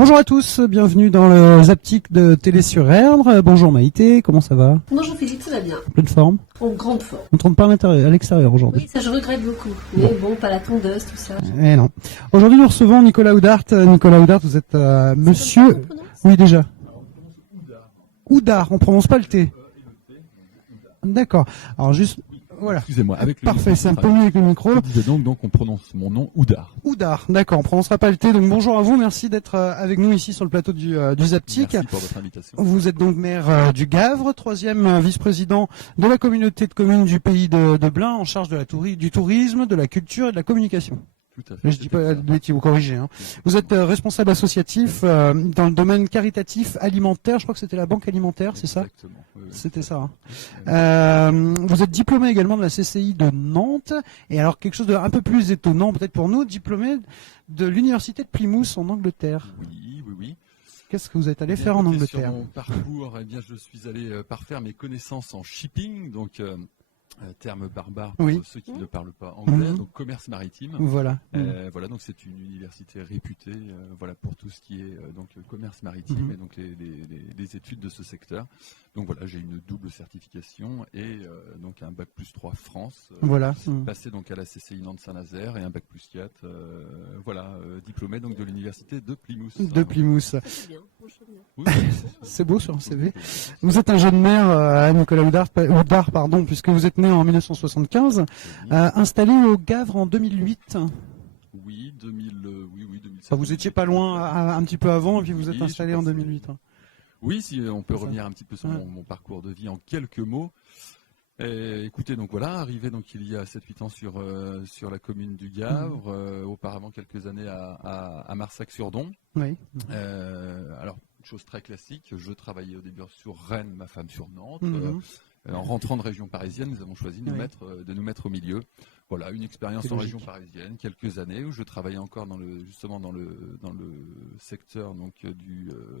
Bonjour à tous, bienvenue dans le Zaptic de Télé sur Erdre. Bonjour Maïté, comment ça va? Bonjour Philippe, ça va bien. Pleine forme? En grande forme. On ne tourne pas à l'extérieur aujourd'hui. Oui, ça je regrette beaucoup. Mais bon, pas la tondeuse, tout ça. Eh non. Aujourd'hui nous recevons Nicolas Houdart. Nicolas Houdart, vous êtes monsieur... Comme ça, on prononce Oui déjà. Houdart, on prononce pas le T. D'accord. Alors juste... Voilà. Excusez-moi, avec le Parfait, micro, c'est un peu mieux avec le micro. Je disais donc on prononce mon nom Houdart. Houdart, d'accord, on prononcera pas le T. Donc bonjour à vous, merci d'être avec nous ici sur le plateau du Zaptic. Merci pour votre invitation. Vous êtes donc maire du Gavre, troisième vice-président de la communauté de communes du pays de Blain, en charge de du tourisme, de la culture et de la communication. Tout à fait. Je dis pas de bêtises, vous corrigez. Hein. Vous êtes responsable associatif dans le domaine caritatif alimentaire. Je crois que c'était la banque alimentaire, c'est ça? Exactement. Oui, oui. C'était ça. Hein. Vous êtes diplômé également de la CCI de Nantes. Et alors quelque chose de un peu plus étonnant peut-être pour nous, diplômé de l'université de Plymouth en Angleterre. Oui. Qu'est-ce que vous êtes allé Bien, faire en écoutez, Angleterre? Sur mon parcours, eh bien, je suis allé parfaire mes connaissances en shipping, donc terme barbare pour Oui. ceux qui ne parlent pas anglais, Mhm. donc commerce maritime. Voilà. Voilà, donc c'est une université réputée, voilà, pour tout ce qui est donc le commerce maritime Mhm. et donc les études de ce secteur. Donc voilà, j'ai une double certification et donc un bac plus 3 France. Voilà. Passé donc à la CCI Nantes Saint-Nazaire et un bac plus 4, voilà, diplômé donc de l'université de Plymouth. De Plymouth. C'est bien, franchement bien. Oui, C'est beau sur un CV. Vous êtes un jeune maire, Nicolas Houdart, pardon, puisque vous êtes né en 1975, installé au Gavre en 2008. oui, 2007. Enfin, vous étiez pas loin un petit peu avant, et puis vous êtes Oui, installé je en pense que- 2008. Oui, si on peut C'est ça. revenir un petit peu sur Ouais. mon parcours de vie en quelques mots. Écoutez, donc voilà, arrivé donc il y a 7-8 ans sur la commune du Gavre, auparavant quelques années à Marsac-sur-Don. Oui. Alors, chose très classique, je travaillais au début sur Rennes, ma femme sur Nantes. Mhm. En rentrant de région parisienne, nous avons choisi de Oui. nous mettre au milieu. Voilà, une expérience C'est en logique. région parisienne, quelques années où je travaillais encore justement dans le secteur donc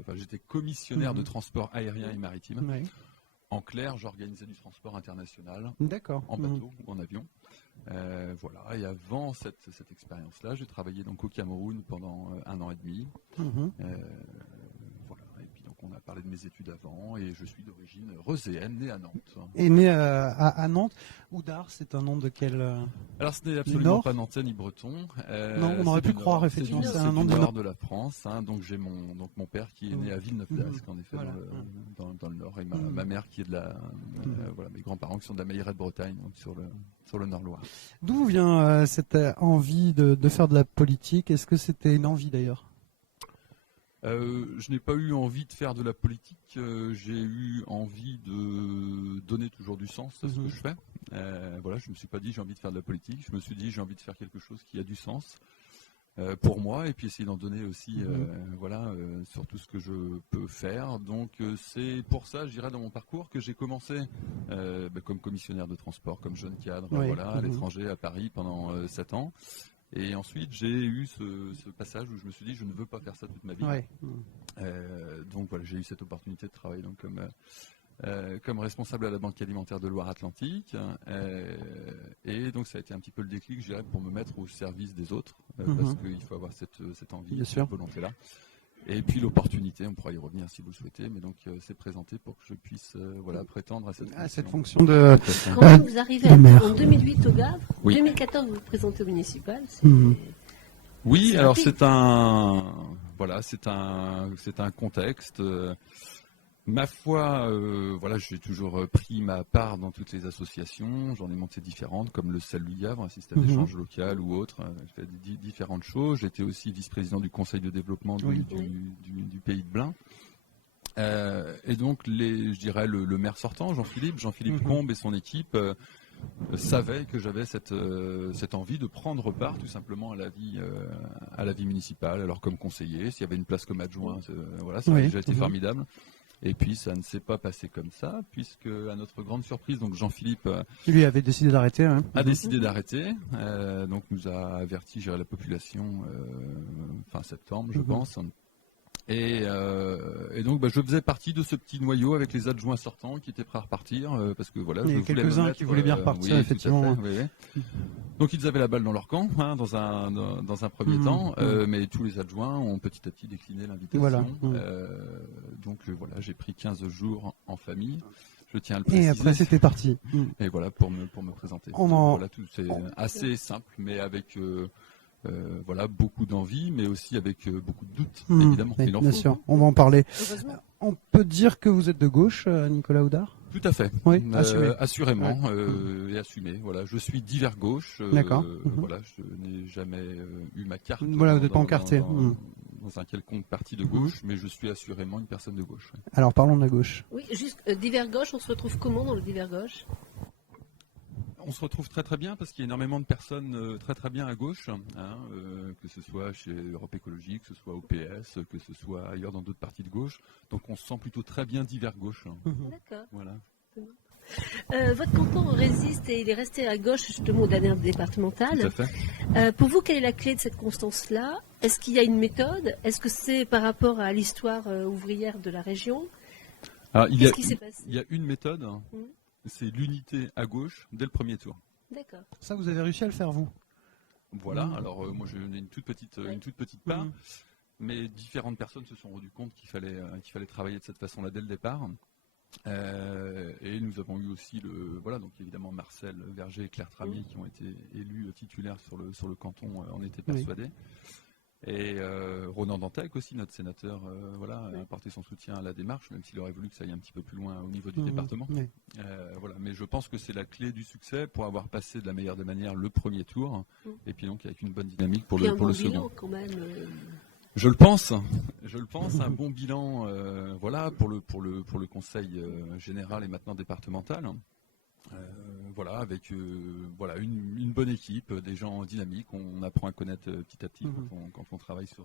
enfin, j'étais commissionnaire de transport aérien et maritime. Oui. En clair, j'organisais du transport international D'accord. en bateau ou en avion. Voilà. Et avant cette expérience-là, j'ai travaillé donc au Cameroun pendant 1 an et demi. Mhm. Voilà. Et puis donc on a parlé de mes études avant et je suis d'origine reuséenne, né à Nantes. Et né à Nantes. Houdart, c'est un nom de quel... Alors ce n'est Nord absolument pas nantais ni breton. Non, on aurait c'est pu du croire, nord, effectivement, c'est c'est un nom du du nord de la France. Hein. Donc j'ai mon père qui est né à Villeneuve-d'Ascq, en effet, Voilà. dans le nord, et ma mère qui est de la, voilà, mes grands-parents qui sont de la Meilleraie de Bretagne, donc sur le Nord-Loire. D'où vous vient cette envie de faire de la politique? Est-ce que c'était une envie d'ailleurs? Je n'ai pas eu envie de faire de la politique, j'ai eu envie de donner toujours du sens à ce que je fais. Voilà, je ne me suis pas dit j'ai envie de faire de la politique, je me suis dit j'ai envie de faire quelque chose qui a du sens pour moi et puis essayer d'en donner aussi voilà, sur tout ce que je peux faire. Donc c'est pour ça, je dirais, dans mon parcours que j'ai commencé comme commissionnaire de transport, comme jeune cadre, Oui. voilà, à l'étranger, à Paris pendant 7 ans. Et ensuite, j'ai eu ce passage où je me suis dit, je ne veux pas faire ça toute ma vie. Ouais. Donc voilà, j'ai eu cette opportunité de travailler donc, comme responsable à la Banque alimentaire de Loire-Atlantique. Et donc ça a été un petit peu le déclic, je dirais, pour me mettre au service des autres. Parce qu'il faut avoir cette envie, Bien sûr. cette volonté-là. Et puis l'opportunité, on pourra y revenir si vous le souhaitez, mais donc c'est présenté pour que je puisse voilà, prétendre à cette fonction. À cette fonction de... Quand même, vous arrivez le maire. en 2008 au Gavre, Oui. 2014 vous vous présentez au municipal. Oui, C'est alors rapide. c'est un contexte. Ma foi, voilà, j'ai toujours pris ma part dans toutes les associations. J'en ai monté différentes, comme le Sel du Gavre, un système d'échange local ou autre. J'ai fait différentes choses. J'étais aussi vice-président du conseil de développement du pays de Blain. Et donc, je dirais le maire sortant, Jean-Philippe Combe et son équipe savaient que j'avais cette envie de prendre part tout simplement à la vie municipale. Alors comme conseiller, s'il y avait une place comme adjoint, voilà, ça a déjà été formidable. Et puis ça ne s'est pas passé comme ça, puisque à notre grande surprise, donc Jean-Philippe Qui lui avait décidé d'arrêter. Hein. a décidé d'arrêter, donc nous a averti, la population fin septembre, je pense. Et donc, je faisais partie de ce petit noyau avec les adjoints sortants qui étaient prêts à repartir parce que voilà. Il y a quelques-uns qui voulaient bien repartir, oui, effectivement. tout à fait, oui. Donc ils avaient la balle dans leur camp dans un premier temps, mais tous les adjoints ont petit à petit décliné l'invitation. Voilà. Donc voilà, j'ai pris 15 jours en famille. Je tiens à le Et préciser. après, c'était parti. Et voilà pour me présenter. On Donc, en- voilà, c'est assez simple, mais avec voilà beaucoup d'envie, mais aussi avec beaucoup de doutes, évidemment. Oui, Il en bien faut. sûr, on va en parler. Heureusement. On peut dire que vous êtes de gauche, Nicolas Houdard? Tout à fait. Oui, assumé. Assurément et assumé. Voilà, je suis divers gauche. D'accord. Voilà, je n'ai jamais eu ma carte. Voilà, vous n'êtes pas encarté. Dans un quelconque parti de gauche, mais je suis assurément une personne de gauche. Oui. Alors, parlons de la gauche. Oui, juste divers gauche, on se retrouve comment dans le divers gauche? On se retrouve très très bien parce qu'il y a énormément de personnes très très bien à gauche, que ce soit chez Europe Écologie, que ce soit au PS, que ce soit ailleurs dans d'autres partis de gauche. Donc on se sent plutôt très bien divers gauche. D'accord. Voilà. Votre canton résiste et il est resté à gauche justement aux dernières Tout départementales. à fait. Pour vous, quelle est la clé de cette constance-là? Est-ce qu'il y a une méthode? Est-ce que c'est par rapport à l'histoire ouvrière de la région? Alors, il Qu'est-ce qui s'est passé? y a une méthode, c'est l'unité à gauche dès le premier tour. D'accord. Ça, vous avez réussi à le faire, vous? Voilà, alors moi j'ai une toute petite part, Mhm. mais différentes personnes se sont rendues compte qu'il fallait travailler de cette façon-là dès le départ. Et nous avons eu aussi donc évidemment Marcel Verger et Claire Tramier qui ont été élus titulaires sur le canton, en étaient persuadés. Et Ronan Dantec aussi, notre sénateur, a apporté son soutien à la démarche, même s'il aurait voulu que ça aille un petit peu plus loin au niveau du département. Oui. Mais je pense que c'est la clé du succès pour avoir passé de la meilleure des manières le premier tour, et puis donc avec une bonne dynamique pour Puis un le bon second. bilan quand même. Je le pense, un bon bilan, pour le conseil général et maintenant départemental. Avec une bonne équipe, des gens dynamiques, on apprend à connaître petit à petit quand on travaille sur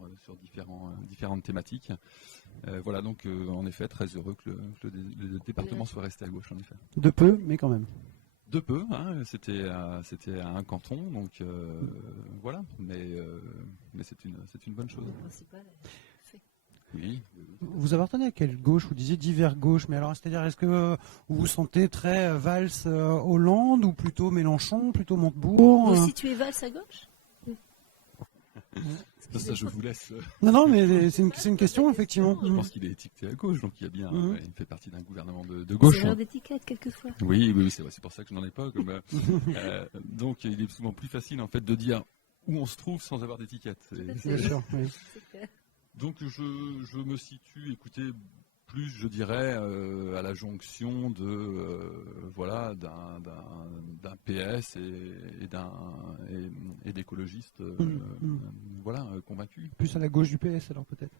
différentes thématiques. Donc en effet très heureux que le département soit resté à gauche en effet. De peu, mais quand même. De peu, c'était à un canton, donc mais c'est une bonne chose. Le principal est fait. Oui. Vous appartenez à quelle gauche? Vous disiez divers gauche, mais alors, c'est-à-dire, est-ce que vous vous sentez très Valls Hollande, ou plutôt Mélenchon, plutôt Montebourg? Vous situez Valls à gauche? Ça, je vous laisse. Non, mais c'est une question, effectivement. Je pense qu'il est étiqueté à gauche, donc il y a bien, il fait partie d'un gouvernement de gauche. C'est l'heure d'étiquette quelquefois. Oui, c'est vrai, c'est pour ça que je n'en ai pas. Donc il est souvent plus facile en fait de dire où on se trouve sans avoir d'étiquette. Bien sûr, oui. C'est clair. Donc je me situe, écoutez, plus je dirais à la jonction d'un PS et d'écologistes convaincus. Plus à la gauche du PS, alors, peut-être.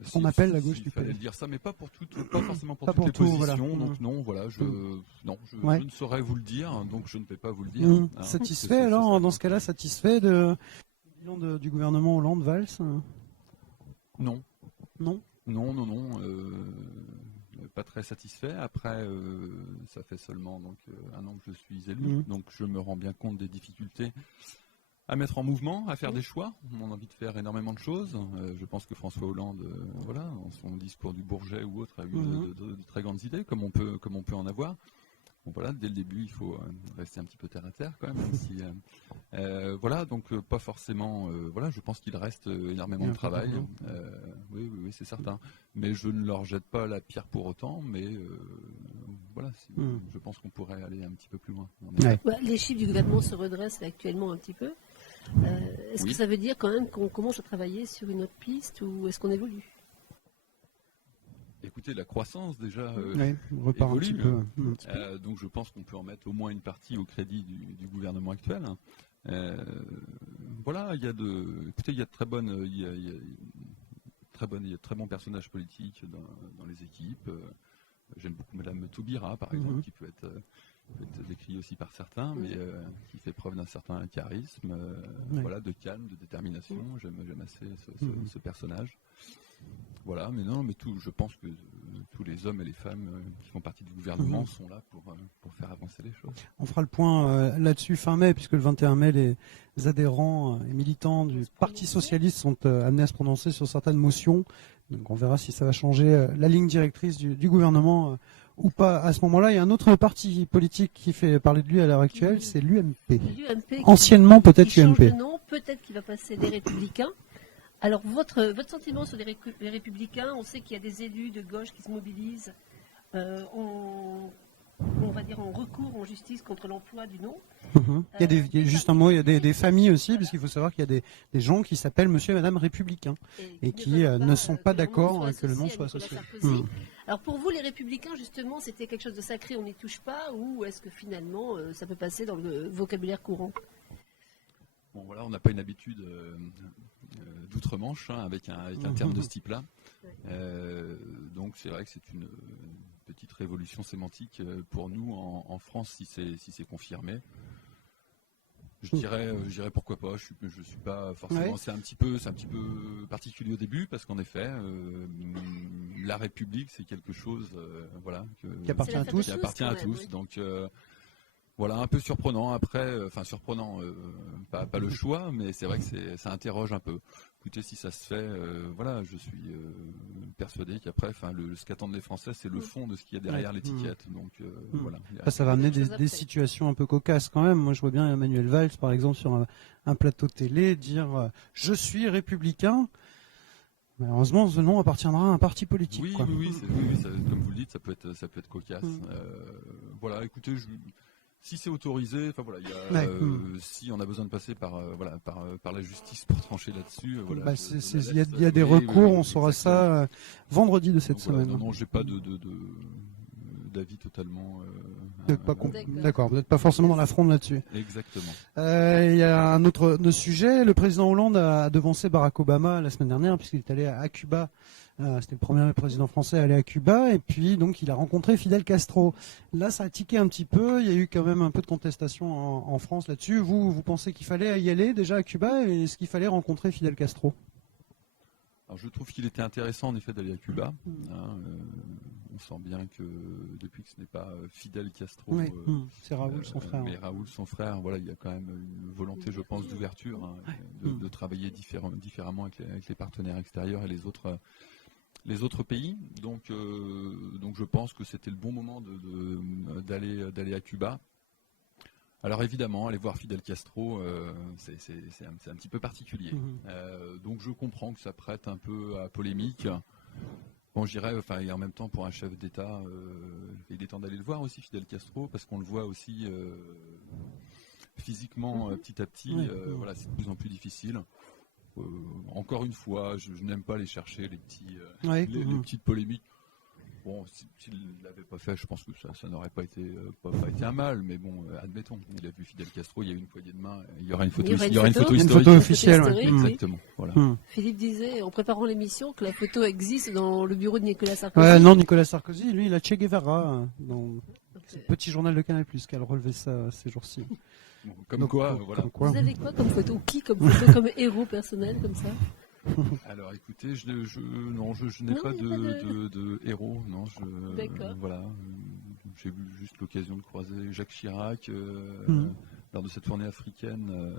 Si, On appelle la gauche il du fallait PS. le dire ça, mais pas forcément pour Pas toutes pour les tout, positions. voilà. Donc non, voilà, je ne saurais vous le dire, donc je ne vais pas vous le dire. Satisfait, alors, dans ce cas-là, satisfait du bilan du gouvernement Hollande-Valls? Non. Non? Non, pas très satisfait. Après, ça fait seulement un an que je suis élu, donc je me rends bien compte des difficultés à mettre en mouvement, à faire des choix. On a envie de faire énormément de choses. Je pense que François Hollande, dans son discours du Bourget ou autre, a eu de très grandes idées, comme on peut en avoir. Bon, dès le début, il faut rester un petit peu terre à terre quand même. Donc pas forcément. Je pense qu'il reste énormément de travail. Oui, c'est certain. Mais je ne leur jette pas la pierre pour autant. Mais je pense qu'on pourrait aller un petit peu plus loin. Les chiffres du gouvernement se redressent actuellement un petit peu. Est-ce que ça veut dire quand même qu'on commence à travailler sur une autre piste ou est-ce qu'on évolue? Écoutez, la croissance déjà on repart évolue, un petit peu. donc je pense qu'on peut en mettre au moins une partie au crédit du gouvernement actuel. Il y a de très bonnes, il y a de très bons personnages politiques dans les équipes. J'aime beaucoup Madame Taubira, par exemple, qui peut être décriée aussi par certains, mais qui fait preuve d'un certain charisme, de calme, de détermination. J'aime assez ce personnage. Voilà, mais non, mais je pense que tous les hommes et les femmes qui font partie du gouvernement sont là pour faire avancer les choses. On fera le point là-dessus fin mai, puisque le 21 mai, les adhérents et militants du Parti socialiste sont amenés à se prononcer sur certaines motions. Donc on verra si ça va changer la ligne directrice du gouvernement ou pas. À ce moment-là, il y a un autre parti politique qui fait parler de lui à l'heure actuelle, c'est l'UMP. L'UMP Anciennement peut-être qui change UMP. de nom, peut-être qu'il va passer les Républicains. Alors votre sentiment sur les Républicains, on sait qu'il y a des élus de gauche qui se mobilisent on va dire en recours en justice contre l'emploi du nom. Il y a des familles aussi, parce qu'il faut savoir qu'il y a des gens qui s'appellent Monsieur et Madame Républicains et qui ne sont pas d'accord que le nom soit associé. Alors pour vous, les Républicains, justement, c'était quelque chose de sacré, on n'y touche pas, ou est-ce que finalement ça peut passer dans le vocabulaire courant? Bon, voilà, on n'a pas une habitude d'outre-Manche avec un terme de ce type-là. Donc c'est vrai que c'est une petite révolution sémantique pour nous en France si c'est confirmé. Je dirais pourquoi pas. Je suis pas forcément. Ouais. C'est un petit peu particulier au début parce qu'en effet, la République c'est quelque chose, voilà, qui appartient à tous. Qui appartient à tous. Oui. Donc voilà, un peu surprenant. Après, enfin surprenant, pas le choix, mais c'est vrai que ça interroge un peu. Écoutez, si ça se fait, voilà, je suis persuadé qu'après, ce qu'attendent les Français, c'est le fond de ce qu'il y a derrière l'étiquette. Donc voilà. Ça va amener des situations un peu cocasses quand même. Moi, je vois bien Emmanuel Valls, par exemple, sur un plateau télé, dire je suis républicain. Malheureusement, ce nom appartiendra à un parti politique. Oui, quoi. Oui, comme vous le dites, ça peut être cocasse. Voilà, écoutez, si c'est autorisé, enfin voilà, si on a besoin de passer par la justice pour trancher là-dessus, voilà. Il y a des recours, on saura ça vendredi de cette semaine. Non, j'ai pas d'avis totalement. D'accord, vous n'êtes pas forcément dans la fronde là-dessus. Exactement. Il y a un autre sujet. Le président Hollande a devancé Barack Obama la semaine dernière puisqu'il est allé à Cuba. C'était le premier président français à aller à Cuba et puis donc il a rencontré Fidel Castro. Là, ça a tiqué un petit peu. Il y a eu quand même un peu de contestation en France là-dessus. Vous pensez qu'il fallait y aller déjà à Cuba et est-ce qu'il fallait rencontrer Fidel Castro? Alors, je trouve qu'il était intéressant en effet d'aller à Cuba. On sent bien que depuis que ce n'est pas Fidel Castro, c'est Raoul son frère. Mais Raoul son frère, voilà, il y a quand même une volonté, je pense, d'ouverture, de travailler différemment avec les partenaires extérieurs et les autres pays. Donc je pense que c'était le bon moment d'aller à Cuba. Alors évidemment, aller voir Fidel Castro, c'est un petit peu particulier. Donc je comprends que ça prête un peu à polémique. Bon, je dirais, et en même temps, pour un chef d'État, il est temps d'aller le voir aussi, Fidel Castro, parce qu'on le voit aussi physiquement, petit à petit. Voilà, c'est de plus en plus difficile. Encore une fois, je n'aime pas aller chercher les petites polémiques. Bon, s'il ne l'avait pas fait, je pense que ça n'aurait pas été un mal, mais bon, admettons, il a vu Fidel Castro, il y a eu une poignée de main, il y aura une photo historique. Une photo officielle. Exactement. Voilà. Philippe disait, en préparant l'émission, que la photo existe dans le bureau de Nicolas Sarkozy. Non, Nicolas Sarkozy, lui, il a Che Guevara dans ce petit journal de Canal+, qui a relevé ça ces jours-ci. Bon, comme quoi. Vous avez quoi comme photo? Qui comme photo, comme héros personnel, comme ça? Alors écoutez, je n'ai pas de héros, non. Voilà, j'ai eu juste l'occasion de croiser Jacques Chirac lors de cette tournée africaine.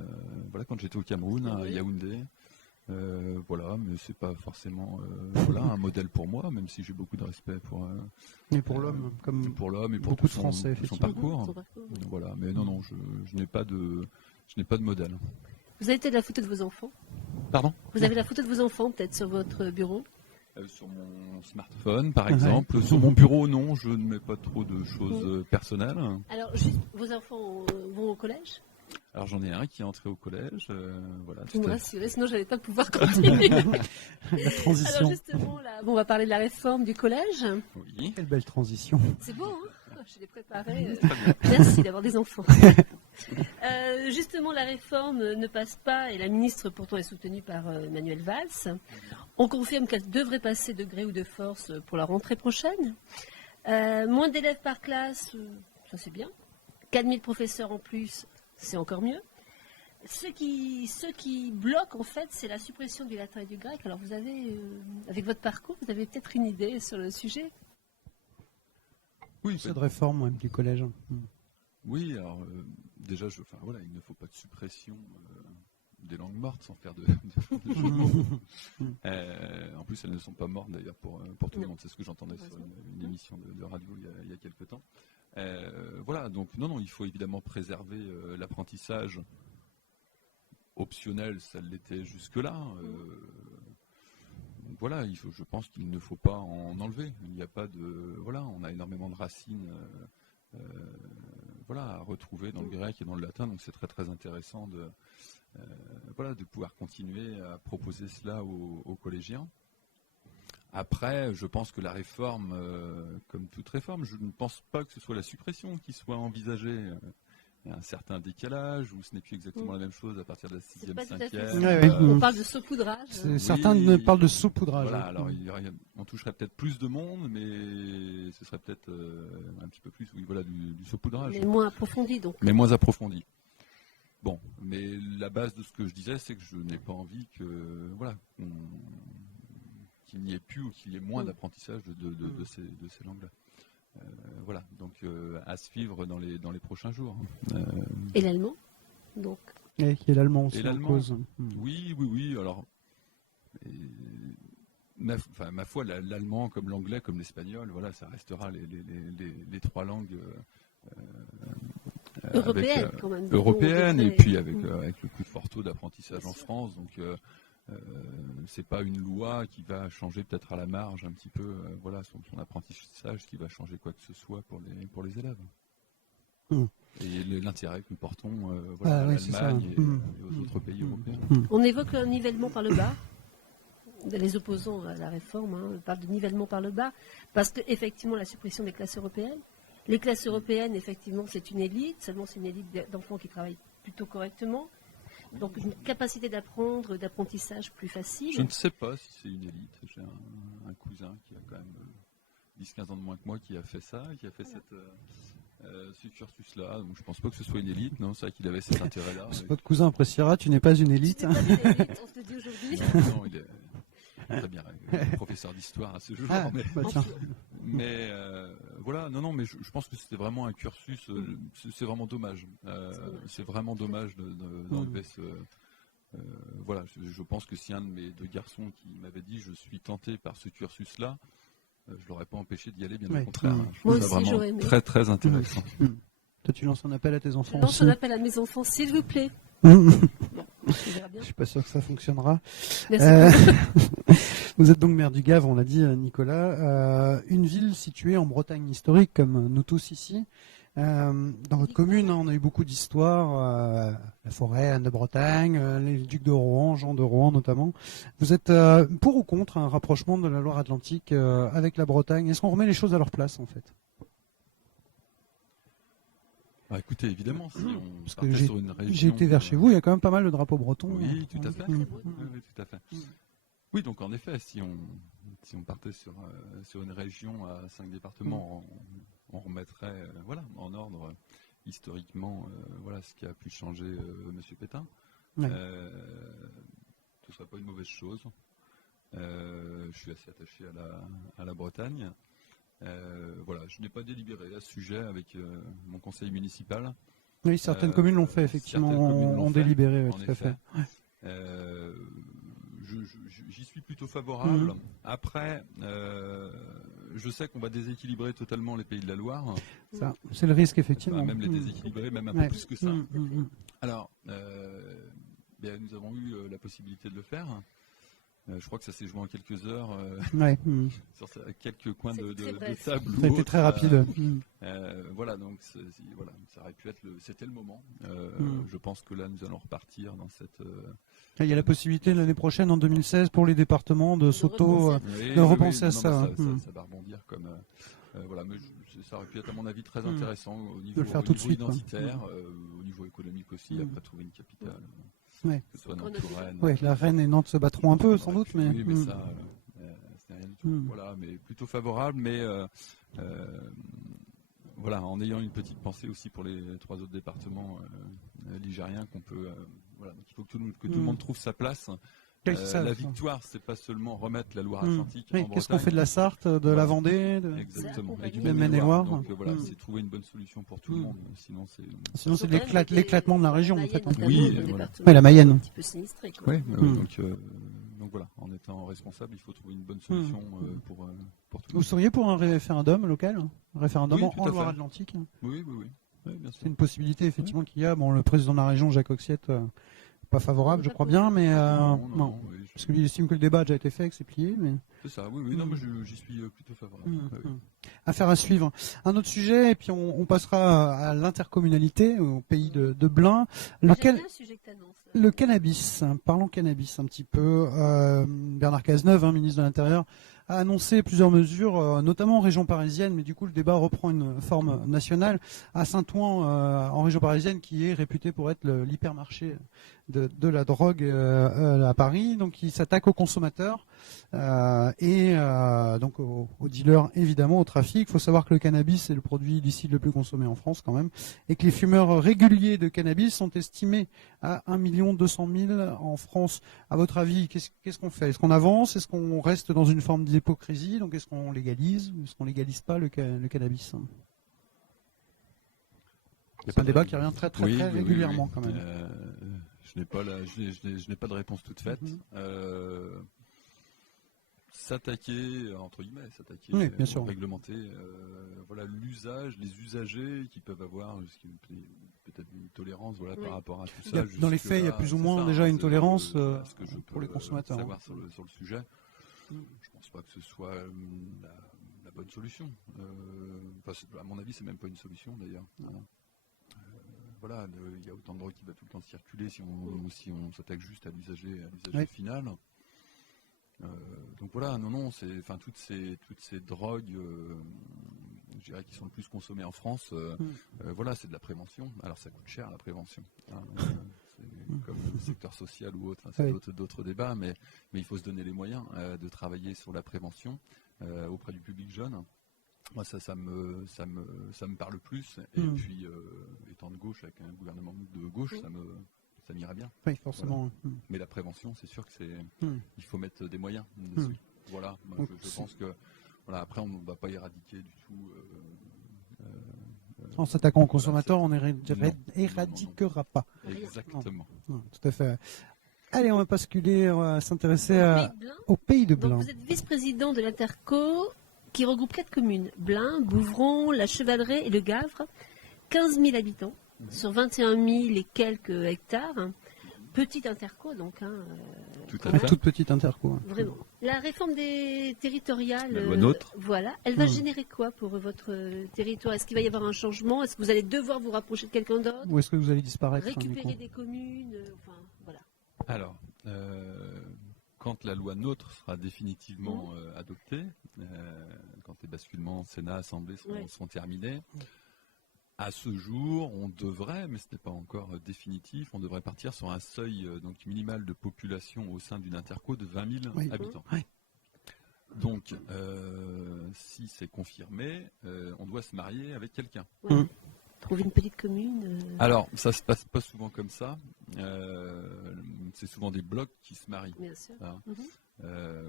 Voilà, quand j'étais au Cameroun, à Yaoundé. Voilà, mais c'est pas forcément un modèle pour moi, même si j'ai beaucoup de respect pour. Et pour l'homme, comme pour l'homme et pour beaucoup de Français, son parcours. Voilà, mais non, je n'ai pas de modèle. Vous avez peut-être la photo de vos enfants? Pardon? Vous avez la photo de vos enfants peut-être sur votre bureau? Sur mon smartphone, par exemple. Sur mon bureau, non, je ne mets pas trop de choses personnelles. Alors, juste, vos enfants vont au collège? Alors, j'en ai un qui est entré au collège. Voilà, vous me rassurez, sinon je n'allais pas pouvoir continuer. La transition. Alors, justement, là, on va parler de la réforme du collège. Oui. Quelle belle transition. C'est beau, hein? Je l'ai préparé. Merci d'avoir des enfants. Justement, la réforme ne passe pas et la ministre pourtant est soutenue par Manuel Valls. On confirme qu'elle devrait passer de gré ou de force pour la rentrée prochaine. Moins d'élèves par classe, ça c'est bien. 4000 professeurs en plus, c'est encore mieux. Ce qui bloque, en fait, c'est la suppression du latin et du grec. Alors, vous avez, avec votre parcours, vous avez peut-être une idée sur le sujet? Oui, Cette réforme du collège. oui, alors déjà, voilà, il ne faut pas de suppression des langues mortes sans faire de jeu de mots. En plus, elles ne sont pas mortes d'ailleurs pour tout le monde. C'est ce que j'entendais sur une émission de radio il y a quelques temps. Voilà, donc non, il faut évidemment préserver l'apprentissage optionnel, ça l'était jusque-là. Donc voilà, je pense qu'il ne faut pas en enlever. Il n'y a pas de, voilà, on a énormément de racines, voilà, à retrouver dans le grec et dans le latin. Donc c'est très très intéressant de pouvoir continuer à proposer cela aux collégiens. Après, je pense que la réforme, comme toute réforme, je ne pense pas que ce soit la suppression qui soit envisagée. Il y a un certain décalage, où ce n'est plus exactement la même chose à partir de la 6e, 5e. On parle de saupoudrage. Certains parlent de saupoudrage. Voilà, alors on toucherait peut-être plus de monde, mais ce serait peut-être un petit peu plus du saupoudrage. Mais moins approfondi, donc. Mais moins approfondi. Bon, mais la base de ce que je disais, c'est que je n'ai pas envie qu'il n'y ait plus ou qu'il y ait moins d'apprentissage de ces langues-là. Voilà, donc à suivre dans les prochains jours. Et l'allemand, donc. Et qui est l'allemand aussi. Et l'allemand. Oui. Alors, ma foi, l'allemand comme l'anglais, comme l'espagnol, voilà, ça restera les trois langues européennes, quand même. Européennes, et puis avec le plus fort taux d'apprentissage en France. Donc, c'est pas une loi qui va changer peut-être à la marge un petit peu son apprentissage, qui va changer quoi que ce soit pour les élèves. Et l'intérêt que nous portons à l'Allemagne et aux autres pays européens. On évoque un nivellement par le bas. Les opposants à la réforme parlent de nivellement par le bas, parce qu'effectivement la suppression des classes européennes. Les classes européennes, effectivement, c'est une élite, seulement c'est une élite d'enfants qui travaillent plutôt correctement. Donc une capacité d'apprendre, d'apprentissage plus facile. Je ne sais pas si c'est une élite. J'ai un cousin qui a quand même 10-15 ans de moins que moi qui a fait ça, qui a fait ce cursus-là. Donc je ne pense pas que ce soit une élite, non, c'est vrai qu'il avait cet intérêt-là. Votre cousin appréciera, tu n'es pas une élite. Tu n'es pas une élite, on se le dit aujourd'hui. Non, il est très bien, professeur d'histoire à ce jour. Mais voilà, non, mais je pense que c'était vraiment un cursus, c'est vraiment dommage. C'est vraiment dommage d'enlever ce... voilà, je pense que si un de mes deux garçons qui m'avait dit je suis tenté par ce cursus-là, je ne l'aurais pas empêché d'y aller, bien au contraire. Je trouve ça vraiment très très intéressant. Toi, tu lances un appel à tes enfants Je lance aussi. un appel à mes enfants, s'il vous plaît. Je ne suis pas sûr que ça fonctionnera. Vous êtes donc maire du Gave, on l'a dit, Nicolas. Une ville située en Bretagne historique, comme nous tous ici. Dans votre commune, on a eu beaucoup d'histoires. La forêt, Anne de Bretagne, les ducs de Rohan, Jean de Rohan notamment. Vous êtes pour ou contre un rapprochement de la Loire-Atlantique avec la Bretagne? Est-ce qu'on remet les choses à leur place, en fait? Écoutez, évidemment, si on Parce partait que sur une région... j'ai été vers chez vous, il y a quand même pas mal de drapeaux bretons. Oui, tout à fait. Oui, tout à fait. Oui, donc en effet, si on partait sur une région à 5 départements, on remettrait en ordre historiquement ce qui a pu changer M. Pétain. Ce ne serait pas une mauvaise chose. Je suis assez attaché à la Bretagne. Je n'ai pas délibéré à ce sujet avec mon conseil municipal. Oui, certaines communes l'ont fait, effectivement, ont délibéré, tout à fait. J'y suis plutôt favorable. Après, je sais qu'on va déséquilibrer totalement les pays de la Loire. C'est le risque, effectivement. Même les déséquilibrer, même un peu plus que ça. Alors, nous avons eu la possibilité de le faire. Je crois que ça s'est joué en quelques heures sur quelques coins de table. Ça a été très rapide. Donc ça aurait pu être c'était le moment. Je pense que là nous allons repartir dans cette. Il y a la possibilité l'année prochaine, en 2016, pour les départements de repenser à ça. Ça va rebondir comme. Mais ça aurait pu être à mon avis très intéressant au niveau, de le faire tout de suite, identitaire, au niveau économique aussi. Après trouver une capitale. Que ce soit Nantes ou Rennes. La Rennes et Nantes se battront un peu, sans doute. Oui, mais ça, c'est rien du tout. Mais plutôt favorable, mais en ayant une petite pensée aussi pour les 3 autres départements ligériens qu'on peut voilà, donc il faut que tout le monde trouve sa place. Oui, c'est ça, La ça. victoire, c'est pas seulement remettre la Loire-Atlantique Oui, en qu'est-ce qu'on Bretagne. fait de la Sarthe, de la Voilà. Vendée Exactement. C'est Et du de Maine-et-Loire. Donc voilà, c'est trouver une bonne solution pour tout le monde. Sinon, c'est. Sinon, c'est l'éclatement de la région, en fait. Oui, le voilà. département Oui, la Mayenne. est un petit peu sinistré, quoi. Ouais, donc voilà, en étant responsable, il faut trouver une bonne solution pour tout le Vous monde. seriez pour un référendum local, un référendum Oui, tout en à fait. Loire-Atlantique? Oui, bien sûr. C'est une possibilité effectivement qu'il y a. Bon, le président de la région, Jacques Oxiette, pas favorable, je crois bien, mais non. Oui, Parce qu'il estime que le débat a déjà été fait, que c'est plié, mais c'est ça, oui, non, moi j'y suis plutôt favorable. Oui. affaire à suivre. Un autre sujet, et puis on passera à l'intercommunalité, au pays de Blain. J'aime bien le sujet que t'annonces. Le cannabis, parlons cannabis un petit peu. Bernard Cazeneuve, ministre de l'Intérieur, a annoncé plusieurs mesures, notamment en région parisienne, mais du coup le débat reprend une forme nationale. À Saint-Ouen, en région parisienne, qui est réputée pour être l'hypermarché de la drogue à Paris, donc il s'attaque aux consommateurs et donc aux dealers, évidemment, au trafic. Il faut savoir que le cannabis est le produit illicite le plus consommé en France quand même, et que les fumeurs réguliers de cannabis sont estimés à 1 200 000 en France. À votre avis, qu'est-ce qu'on fait? Est-ce qu'on avance? Est-ce qu'on reste dans une forme d'hypocrisie? Donc est-ce qu'on légalise? Est-ce qu'on légalise pas le cannabis? C'est un débat qui revient très régulièrement quand même. Je n'ai pas de réponse toute faite. S'attaquer, entre guillemets, oui, bien sûr. Réglementer voilà, l'usage, les usagers qui peuvent avoir peut-être une tolérance par rapport à tout ça. Dans les faits, il y a plus ou moins déjà une tolérance pour les consommateurs. Savoir sur le sujet. Je ne pense pas que ce soit la bonne solution. À mon avis, c'est même pas une solution d'ailleurs. Voilà, il y a autant de drogue qui va tout le temps circuler si on s'attaque juste à l'usager final. Donc voilà, toutes ces drogues, je dirais, qui sont le plus consommées en France, voilà, c'est de la prévention. Alors ça coûte cher la prévention. C'est comme le secteur social ou autre, c'est d'autres débats, mais il faut se donner les moyens de travailler sur la prévention auprès du public jeune. Moi, ça me parle plus. Et puis, étant de gauche, avec un gouvernement de gauche, ça m'irait bien. Oui, forcément. Voilà. Mais la prévention, c'est sûr que il faut mettre des moyens dessus. Voilà. Moi, je pense que voilà, après, on ne va pas éradiquer du tout. En s'attaquant aux consommateurs, on éradiquera pas. Exactement. Non, tout à fait. Allez, on va basculer, on va s'intéresser au pays de Blain. Donc, vous êtes vice-président de l'Interco, qui regroupe 4 communes, Blain, Bouvron, La Chevallerie et Le Gavre, 15 000 habitants, sur 21 000 et quelques hectares. Petite interco, donc. Toute petite interco. Vraiment. La réforme des territoriales, la loi NOTRe. Voilà, elle va générer quoi pour votre territoire? Est-ce qu'il va y avoir un changement? Est-ce que vous allez devoir vous rapprocher de quelqu'un d'autre? Ou est-ce que vous allez disparaître? Récupérer des communes, voilà. Alors, quand la loi NOTRe sera définitivement adoptée, quand les basculements Sénat, Assemblée seront terminés, à ce jour, on devrait, mais ce n'est pas encore définitif, on devrait partir sur un seuil minimal de population au sein d'une interco de 20 000 habitants. Oui. Donc, si c'est confirmé, on doit se marier avec quelqu'un. Ouais. Trouver une petite commune. Alors, ça se passe pas souvent comme ça. C'est souvent des blocs qui se marient. Bien sûr. Hein.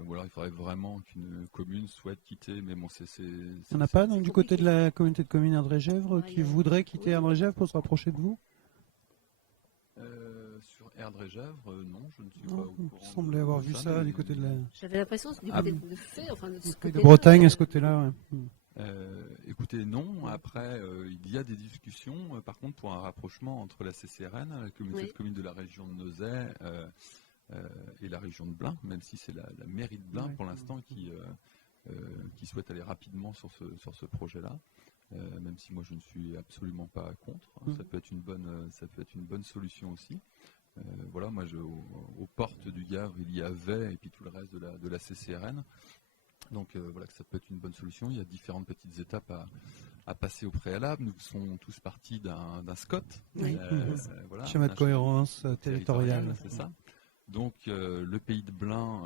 Ou alors il faudrait vraiment qu'une commune souhaite quitter, mais bon, on n'a pas donc du côté de la communauté de communes Erdre-et-Gèvres qui voudrait quitter Erdre-et-Gèvres pour se rapprocher de vous? Sur Erdre-et-Gèvres, non, je ne suis pas au courant. Il semblait avoir vu ça du côté de la. J'avais l'impression du côté de Fay, de ce côté de Bretagne, à ce côté-là. Écoutez, non. Après, il y a des discussions, par contre, pour un rapprochement entre la CCRN, la communauté de communes de la région de Nozay, et la région de Blain, même si c'est la mairie de Blain pour l'instant qui souhaite aller rapidement sur ce projet-là, même si moi je ne suis absolument pas contre. Ça peut être une bonne solution aussi. Voilà, moi aux portes du Gavre, il y avait et puis tout le reste de la CCRN. Donc voilà, que ça peut être une bonne solution. Il y a différentes petites étapes à passer au préalable. Nous sommes tous partis d'un SCOT, voilà, schéma de cohérence territoriale, c'est ça. Donc le pays de Blain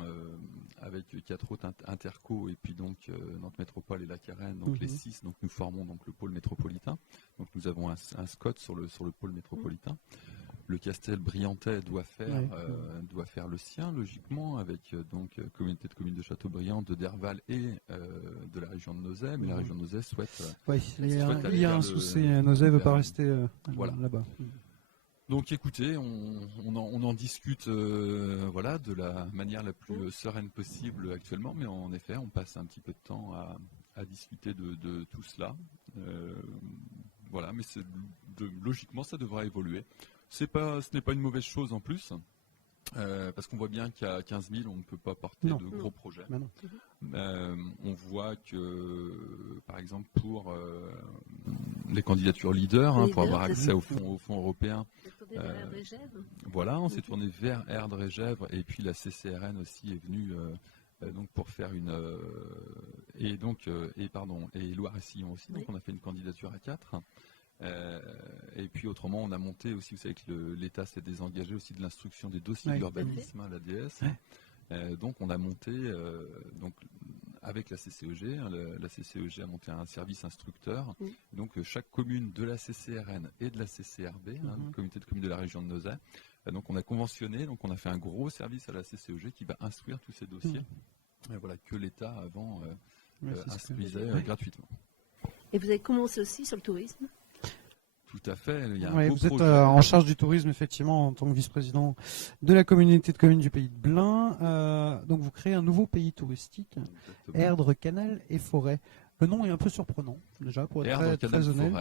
avec 4 autres intercos et puis donc Nantes Métropole et la Carène, donc les 6, donc nous formons donc le pôle métropolitain. Donc nous avons un SCOT sur le pôle métropolitain. le Castel briantais doit faire le sien, logiquement, avec communauté de communes de Châteaubriand, de Derval et de la région de Nozay. Mais la région de Nozay souhaite... il y a un souci. Nozay ne veut pas rester là-bas. Donc écoutez, on en discute de la manière la plus sereine possible actuellement, mais en effet, on passe un petit peu de temps à discuter de tout cela. Mais logiquement, ça devra évoluer. Ce n'est pas une mauvaise chose en plus, parce qu'on voit bien qu'à 15 000, on ne peut pas porter de gros projets. On voit que, par exemple, pour les candidatures leaders, pour avoir accès aux fonds européens, on s'est tourné vers Erdre-et-Gèvres, et puis la CCRN aussi est venue pour faire et Loire-et-Sillon aussi. Donc on a fait une candidature à 4. Et puis autrement, on a monté aussi, vous savez que l'État s'est désengagé aussi de l'instruction des dossiers d'urbanisme, l'ADS. Donc on a monté, avec la CCEG, la CCEG a monté un service instructeur. Donc chaque commune de la CCRN et de la CCRB, le comité de communes de la région de Nozay, donc on a conventionné, donc on a fait un gros service à la CCEG qui va instruire tous ces dossiers, que l'État avant instruisait gratuitement. Et vous avez commencé aussi sur le tourisme? Tout à fait. Il y a un beau vous êtes projet. en charge du tourisme, effectivement, en tant que vice-président de la communauté de communes du Pays de Blain. Donc vous créez un nouveau pays touristique, Erdre, Canal et Forêt. Le nom est un peu surprenant, déjà, pour être très honnête.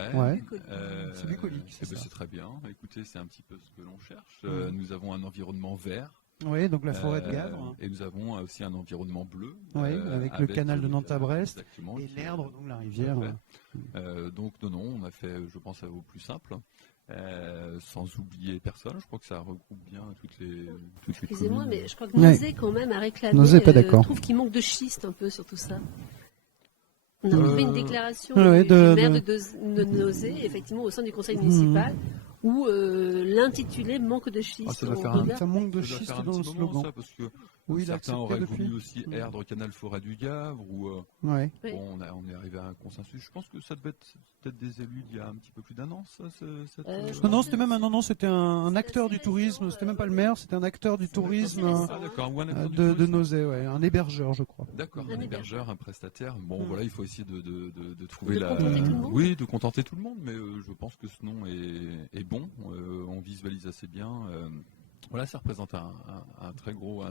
C'est bucolique. C'est très bien. Écoutez, c'est un petit peu ce que l'on cherche. Nous avons un environnement vert. Oui, donc la forêt de Gavre. Et nous avons aussi un environnement bleu. Avec le canal de Nantes à Brest. Et l'Erdre, donc la rivière. Donc non, on a fait, je pense, au plus simple. Sans oublier personne, je crois que ça regroupe bien toutes les Excusez-moi, communes. mais je crois que Nozay, quand même, a réclamé. Nozay, pas d'accord. Je trouve qu'il manque de schiste un peu sur tout ça. On a trouvé une déclaration du maire de Nozay, effectivement, au sein du conseil municipal, où l'intitulé manque de schiste. Ça manque de schiste dans le slogan. Ça, parce que certains auraient voulu aussi Erdre, Canal, Forêt du Gavre, on est arrivé à un consensus. Je pense que ça devait être peut-être des élus il y a un petit peu plus d'un an, ça. Non, c'était même c'était un acteur du tourisme. C'était même pas le maire, c'était un acteur du tourisme de Nozay, un hébergeur, je crois. D'accord, un hébergeur, un prestataire. Bon, il faut essayer de trouver de contenter tout le monde, mais je pense que ce nom est bon. On visualise assez bien. Ça représente un très gros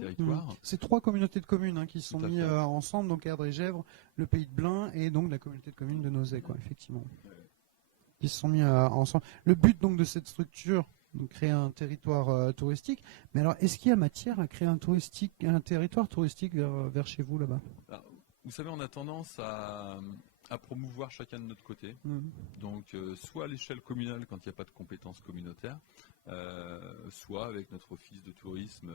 territoire. C'est 3 communautés de communes qui se sont mis ensemble, donc Erdre-et-Gèvres, le Pays de Blain et donc la communauté de communes de Nozay, effectivement. Ils se sont mis ensemble. Le but donc de cette structure, donc créer un territoire touristique. Mais alors, est-ce qu'il y a matière à créer un territoire touristique vers chez vous là-bas? Vous savez, on a tendance à promouvoir chacun de notre côté. Donc, soit à l'échelle communale quand il n'y a pas de compétences communautaires, soit avec notre office de tourisme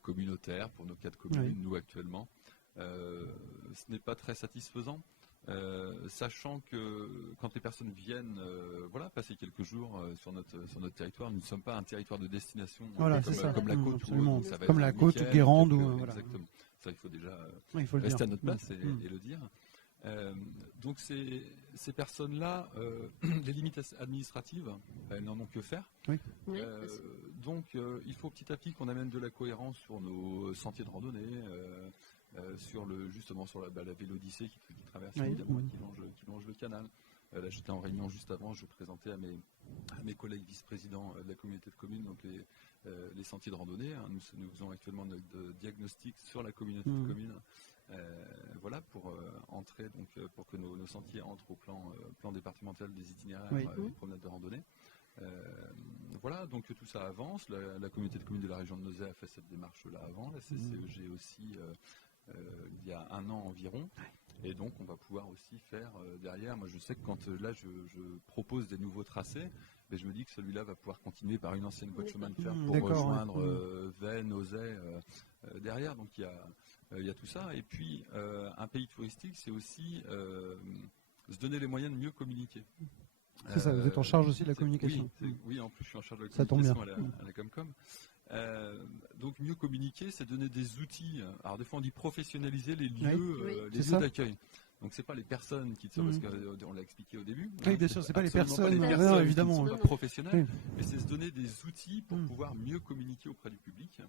communautaire pour nos 4 communes, nous actuellement. Ce n'est pas très satisfaisant, sachant que quand les personnes viennent passer quelques jours sur notre territoire, nous ne sommes pas un territoire de destination comme la côte. Comme la côte ou Guérande. Exactement. Ça, il faut déjà rester à notre place et le dire. Donc ces personnes-là, les limites administratives, elles n'en ont que faire. Donc il faut petit à petit qu'on amène de la cohérence sur nos sentiers de randonnée, sur la Vélodyssée qui traverse évidemment et qui longe le canal. Là, j'étais en réunion juste avant, je présentais à mes collègues vice-présidents de la communauté de communes donc les sentiers de randonnée. Nous faisons actuellement notre diagnostic sur la communauté de communes. Pour entrer, pour que nos sentiers entrent au plan départemental des itinéraires des promenades de randonnée. Donc tout ça avance. La communauté de communes de la région de Nozay a fait cette démarche-là avant. La CCEG aussi, il y a un an environ. Et donc on va pouvoir aussi faire derrière. Moi je sais que quand je propose des nouveaux tracés, mais je me dis que celui-là va pouvoir continuer par une ancienne voie de chemin de fer pour rejoindre Vey, Nozay derrière. Donc il y a tout ça. Et puis un pays touristique, c'est aussi se donner les moyens de mieux communiquer. C'est ça, vous êtes en charge aussi de la communication. Oui, en plus je suis en charge de la communication à la Comcom. Donc mieux communiquer, c'est donner des outils. Alors des fois on dit professionnaliser les lieux d'accueil. Donc c'est pas les personnes qui parce qu'on l'a expliqué au début. Oui, bien sûr, c'est pas les absolument personnes, pas les non, personnes évidemment. qui ne sont pas professionnelles, Oui. mais c'est se donner des outils pour pouvoir mieux communiquer auprès du public.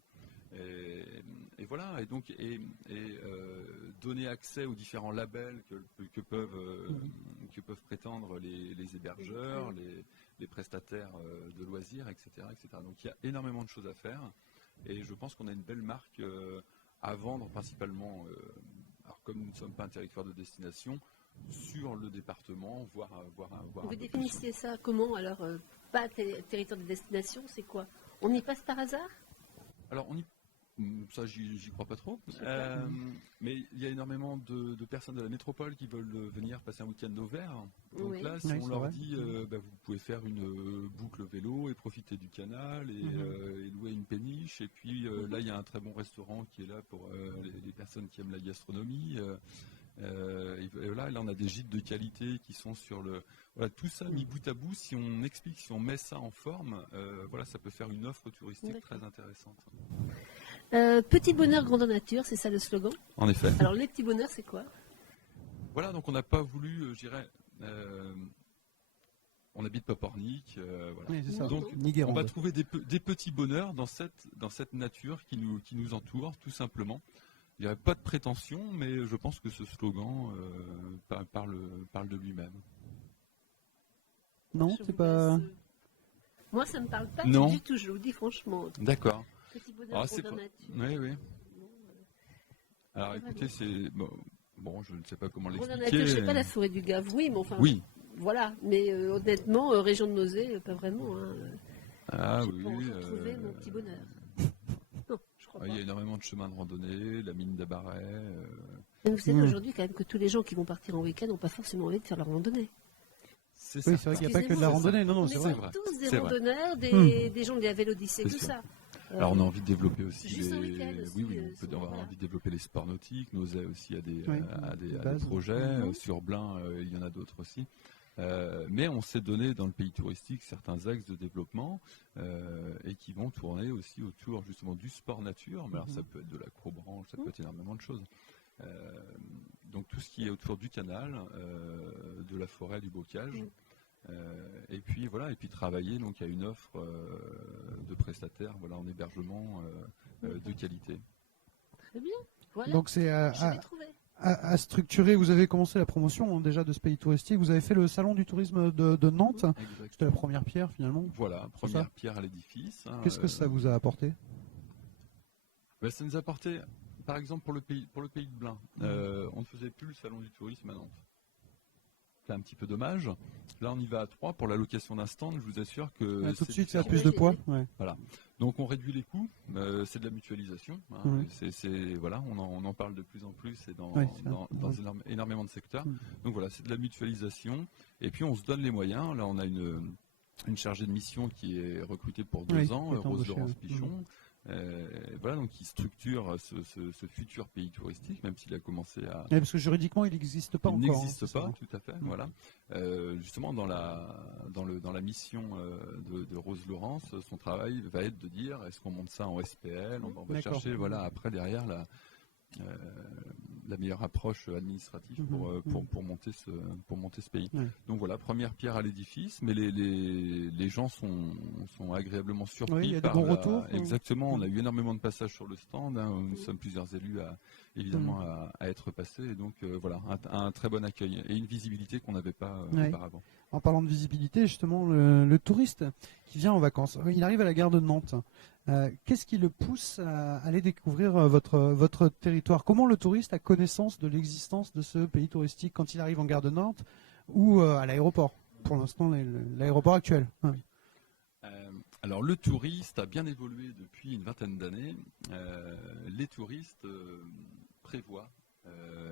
Et voilà, et donc donner accès aux différents labels que peuvent prétendre les hébergeurs, les prestataires de loisirs, etc., etc. Donc il y a énormément de choses à faire, et je pense qu'on a une belle marque à vendre principalement. Alors comme nous ne sommes pas un territoire de destination, sur le département, voire Vous définissiez ça comment alors pas territoire de destination, c'est quoi? On y passe par hasard? Alors ça j'y crois pas trop, mais il y a énormément de personnes de la métropole qui veulent venir passer un week-end au vert. Donc là, si on leur dit vous pouvez faire une boucle vélo et profiter du canal et louer une péniche, et puis là il y a un très bon restaurant qui est là pour les personnes qui aiment la gastronomie. Et là on a des gîtes de qualité qui sont sur le... Voilà, tout ça mis bout à bout, si on explique, si on met ça en forme, ça peut faire une offre touristique très intéressante. Petit bonheur, grandeur nature, c'est ça le slogan? En effet. Alors les petits bonheurs, c'est quoi? Voilà, donc on n'a pas voulu, je dirais... on habite pas Pornic, voilà. Oui, c'est ça. Donc Niguerande. on va trouver des petits bonheurs dans cette nature qui nous entoure, tout simplement. Il n'y a pas de prétention, mais je pense que ce slogan parle de lui-même. Non, c'est pas... Moi, ça ne me parle pas Non. du tout, je vous dis franchement. D'accord. Petit bonheur, grandeur nature. Oui. Alors écoutez, c'est... Bon, je ne sais pas comment Grandeur l'expliquer. nature, je ne sais pas, la forêt du Gave, oui, mais enfin... Oui. Voilà, mais honnêtement, région de Nausée, pas vraiment. Hein. Ah J'ai oui. pas encore trouvé mon petit bonheur. Non, je crois pas. Il y a énormément de chemins de randonnée, la mine d'Abaret. Mais vous savez aujourd'hui quand même que tous les gens qui vont partir en week-end n'ont pas forcément envie de faire leur randonnée. C'est Oui, c'est vrai qu'il n'y a pas que de la randonnée, non, c'est vrai. On est tous des C'est vrai. randonneurs, des gens de la Vélodyssée, C'est tout sûr. ça. Alors on a envie de développer aussi Juste un week-end aussi, oui, on peut avoir voilà. envie de développer les sports nautiques. Nausée aussi a des bases. projets. Sur Blain, il y en a d'autres aussi. Mais on s'est donné dans le pays touristique certains axes de développement et qui vont tourner aussi autour justement du sport nature. Mais alors ça peut être de l'acrobranche, ça peut être énormément de choses. Donc tout ce qui est autour du canal, de la forêt, du bocage. Et puis voilà, et puis travailler donc à une offre de prestataires, voilà, en hébergement de qualité. Très bien. Voilà. Donc c'est Je l'ai trouvé. à structurer. Vous avez commencé la promotion déjà de ce pays touristique. Vous avez fait le salon du tourisme de Nantes. C'était la première pierre finalement. Voilà, première pierre à l'édifice. Qu'est-ce que ça vous a apporté? Ça nous a apporté, par exemple pour le pays de Blain, on ne faisait plus le salon du tourisme à Nantes. C'est un petit peu dommage. Là, on y va à 3 pour la location d'un stand. Je vous assure que tout de suite, ça a différent. plus de poids. Ouais. Voilà. Donc, on réduit les coûts. C'est de la mutualisation. Voilà, on en parle de plus en plus et dans énormément de secteurs. Donc voilà, c'est de la mutualisation. Et puis, on se donne les moyens. Là, on a une chargée de mission qui est recrutée pour 2 ans, Rose Laurence Pichon. Voilà, donc qui structure ce futur pays touristique, même s'il a commencé à... Parce que juridiquement, il n'existe pas encore. Il n'existe pas, tout à fait. Voilà. Justement, dans la mission de Rose Laurence, son travail va être de dire est-ce qu'on monte ça en SPL, on va chercher après derrière la meilleure approche administrative pour monter ce pays. Donc voilà, première pierre à l'édifice, mais les gens sont agréablement surpris. Il y a des bons retours. Exactement, on a eu énormément de passages sur le stand. Nous sommes plusieurs élus à être passés. Et donc voilà, un très bon accueil et une visibilité qu'on n'avait pas auparavant. En parlant de visibilité, justement, le touriste qui vient en vacances, il arrive à la gare de Nantes. Qu'est-ce qui le pousse à aller découvrir votre territoire? Comment le touriste a connaissance de l'existence de ce pays touristique quand il arrive en gare de Nantes ou à l'aéroport? Pour l'instant, l'aéroport actuel. Alors le touriste a bien évolué depuis une vingtaine d'années. Les touristes prévoient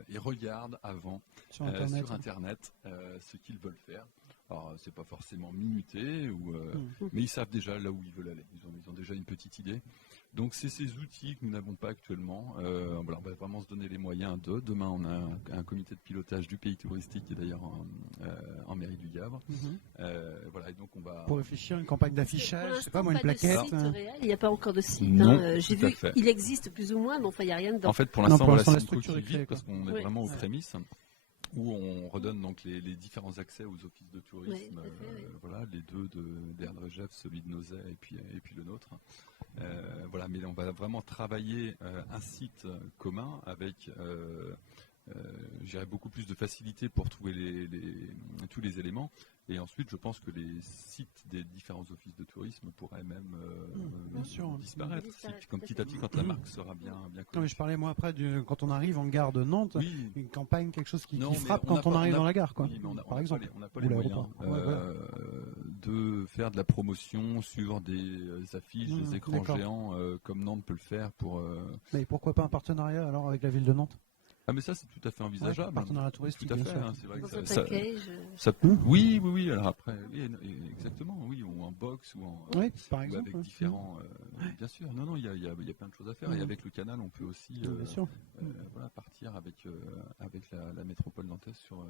et regardent avant sur Internet ce qu'ils veulent faire. Alors c'est pas forcément minuté, mais ils savent déjà là où ils veulent aller. Ils ont déjà une petite idée. Donc c'est ces outils que nous n'avons pas actuellement. On va vraiment se donner les moyens de. Demain on a un comité de pilotage du pays touristique qui est d'ailleurs en mairie du Gavre. Voilà, et donc on va... Pour réfléchir à une campagne d'affichage, je sais pas moi, une plaquette. Il n'y a pas encore de site. Non, j'ai vu qu'il existe plus ou moins, mais enfin il n'y a rien dedans. En fait pour l'instant la c'est une structure coquille est créée, vide parce qu'on est vraiment aux prémices. où on redonne donc les différents accès aux offices de tourisme, Oui, tout à fait, oui. voilà, les deux d'Erdregev, celui de Nozay et puis le nôtre. Voilà, mais on va vraiment travailler un site commun avec, je dirais, beaucoup plus de facilité pour trouver tous les éléments. Et ensuite, je pense que les sites des différents offices de tourisme pourraient même bien sûr. disparaître. Disparaître, Comme tout à petit à fait. petit, quand la marque sera bien Non, mais connue. je parlais moi après quand on arrive en gare de Nantes, Oui, une campagne, quelque chose qui Non, mais frappe on n'a quand on pas- arrive on a- dans la gare, quoi. oui, mais par exemple. on n'a pas Ou les moyens l'aéroport. Ouais, voilà. de faire de la promotion sur des affiches, des écrans d'accord. géants comme Nantes peut le faire pour. Mais pourquoi pas un partenariat alors avec la ville de Nantes? Ah mais ça c'est tout à fait envisageable. Ouais, partenariat touristique, Tout à bien fait. sûr. Hein, c'est vrai Dans que un ça, package. oui, oui, oui. Alors après, oui, exactement, oui, ou en box ou en. Oui, par Ou exemple. avec différents, bien sûr. Non, il y a plein de choses à faire. Et avec le canal, on peut aussi Bien sûr. voilà, partir avec la métropole nantaise sur.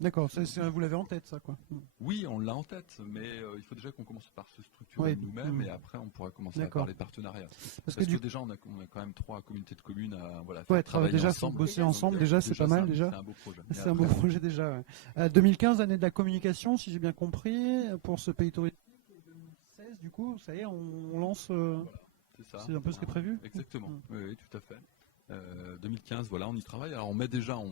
D'accord, vous l'avez en tête, ça, quoi. Oui, on l'a en tête, mais il faut déjà qu'on commence par se structurer Oui. nous-mêmes et après on pourra commencer à D'accord. faire les partenariats. Parce Parce que que déjà on a quand même 3 communautés de communes à ouais, faire travailler déjà, ensemble. bosser Déjà, ensemble, Donc, déjà, c'est pas mal, déjà. C'est un beau projet. C'est un beau projet, déjà. Ouais. 2015, année de la communication, si j'ai bien compris, pour ce pays touristique. 2016, du coup, ça y est, on lance. C'est ça. C'est un peu ce qui est prévu. Exactement. Oui, tout à fait. 2015, voilà, on y travaille. Alors on met déjà en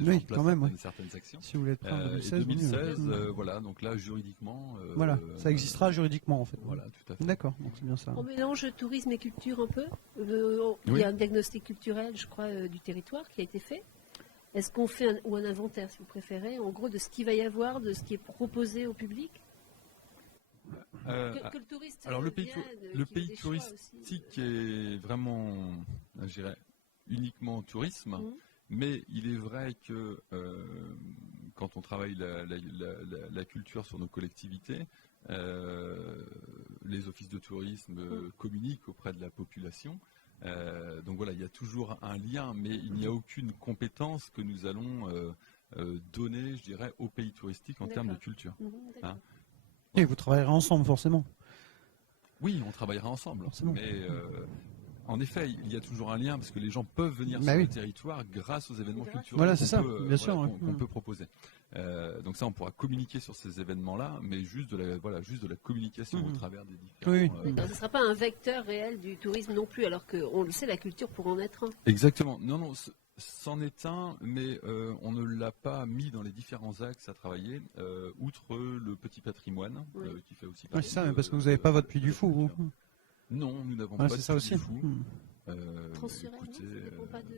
Oui, place quand même, certaines actions. Si vous voulez être prêt en Et 2016, 2016, vaut mieux. voilà, donc là juridiquement. Voilà, ça existera juridiquement, en fait. Voilà, tout à fait. D'accord, donc c'est bien ça. On mélange tourisme et culture un peu. Il Oui. y a un diagnostic culturel, je crois, du territoire qui a été fait. Est-ce qu'on fait un inventaire, si vous préférez, en gros, de ce qu'il va y avoir, de ce qui est proposé au public que le touriste Alors le pays, vienne, le qu'il ait pays des choix aussi. touristique est vraiment, je dirais, uniquement tourisme, mais il est vrai que quand on travaille la culture sur nos collectivités, les offices de tourisme communiquent auprès de la population. Donc voilà, il y a toujours un lien, mais il n'y a aucune compétence que nous allons donner, je dirais, au pays touristique en termes de D'accord. culture. D'accord. Hein. Et vous travaillerez ensemble, forcément. Oui, on travaillera ensemble, Forcément. mais en effet, il y a toujours un lien parce que les gens peuvent venir Bah sur oui. le territoire grâce aux événements culturels Voilà, qu'on c'est ça, peut, bien sûr, qu'on ouais. qu'on peut proposer. Donc ça, on pourra communiquer sur ces événements-là, mais juste de la communication au travers des différents. Oui. D'accord, ce ne sera pas un vecteur réel du tourisme non plus, alors qu'on le sait, la culture pour en être un. Exactement. Non, c'en est un, mais on ne l'a pas mis dans les différents axes à travailler, outre le petit patrimoine, Oui. qui fait aussi Ouais, partie c'est ça, de- parce que vous n'avez pas votre Puy de du la Fou, vous. culture. Non, nous n'avons Ouais, pas c'est de ça Puy aussi. du Fou. Transféré, non, ça Écoutez, dépend pas de...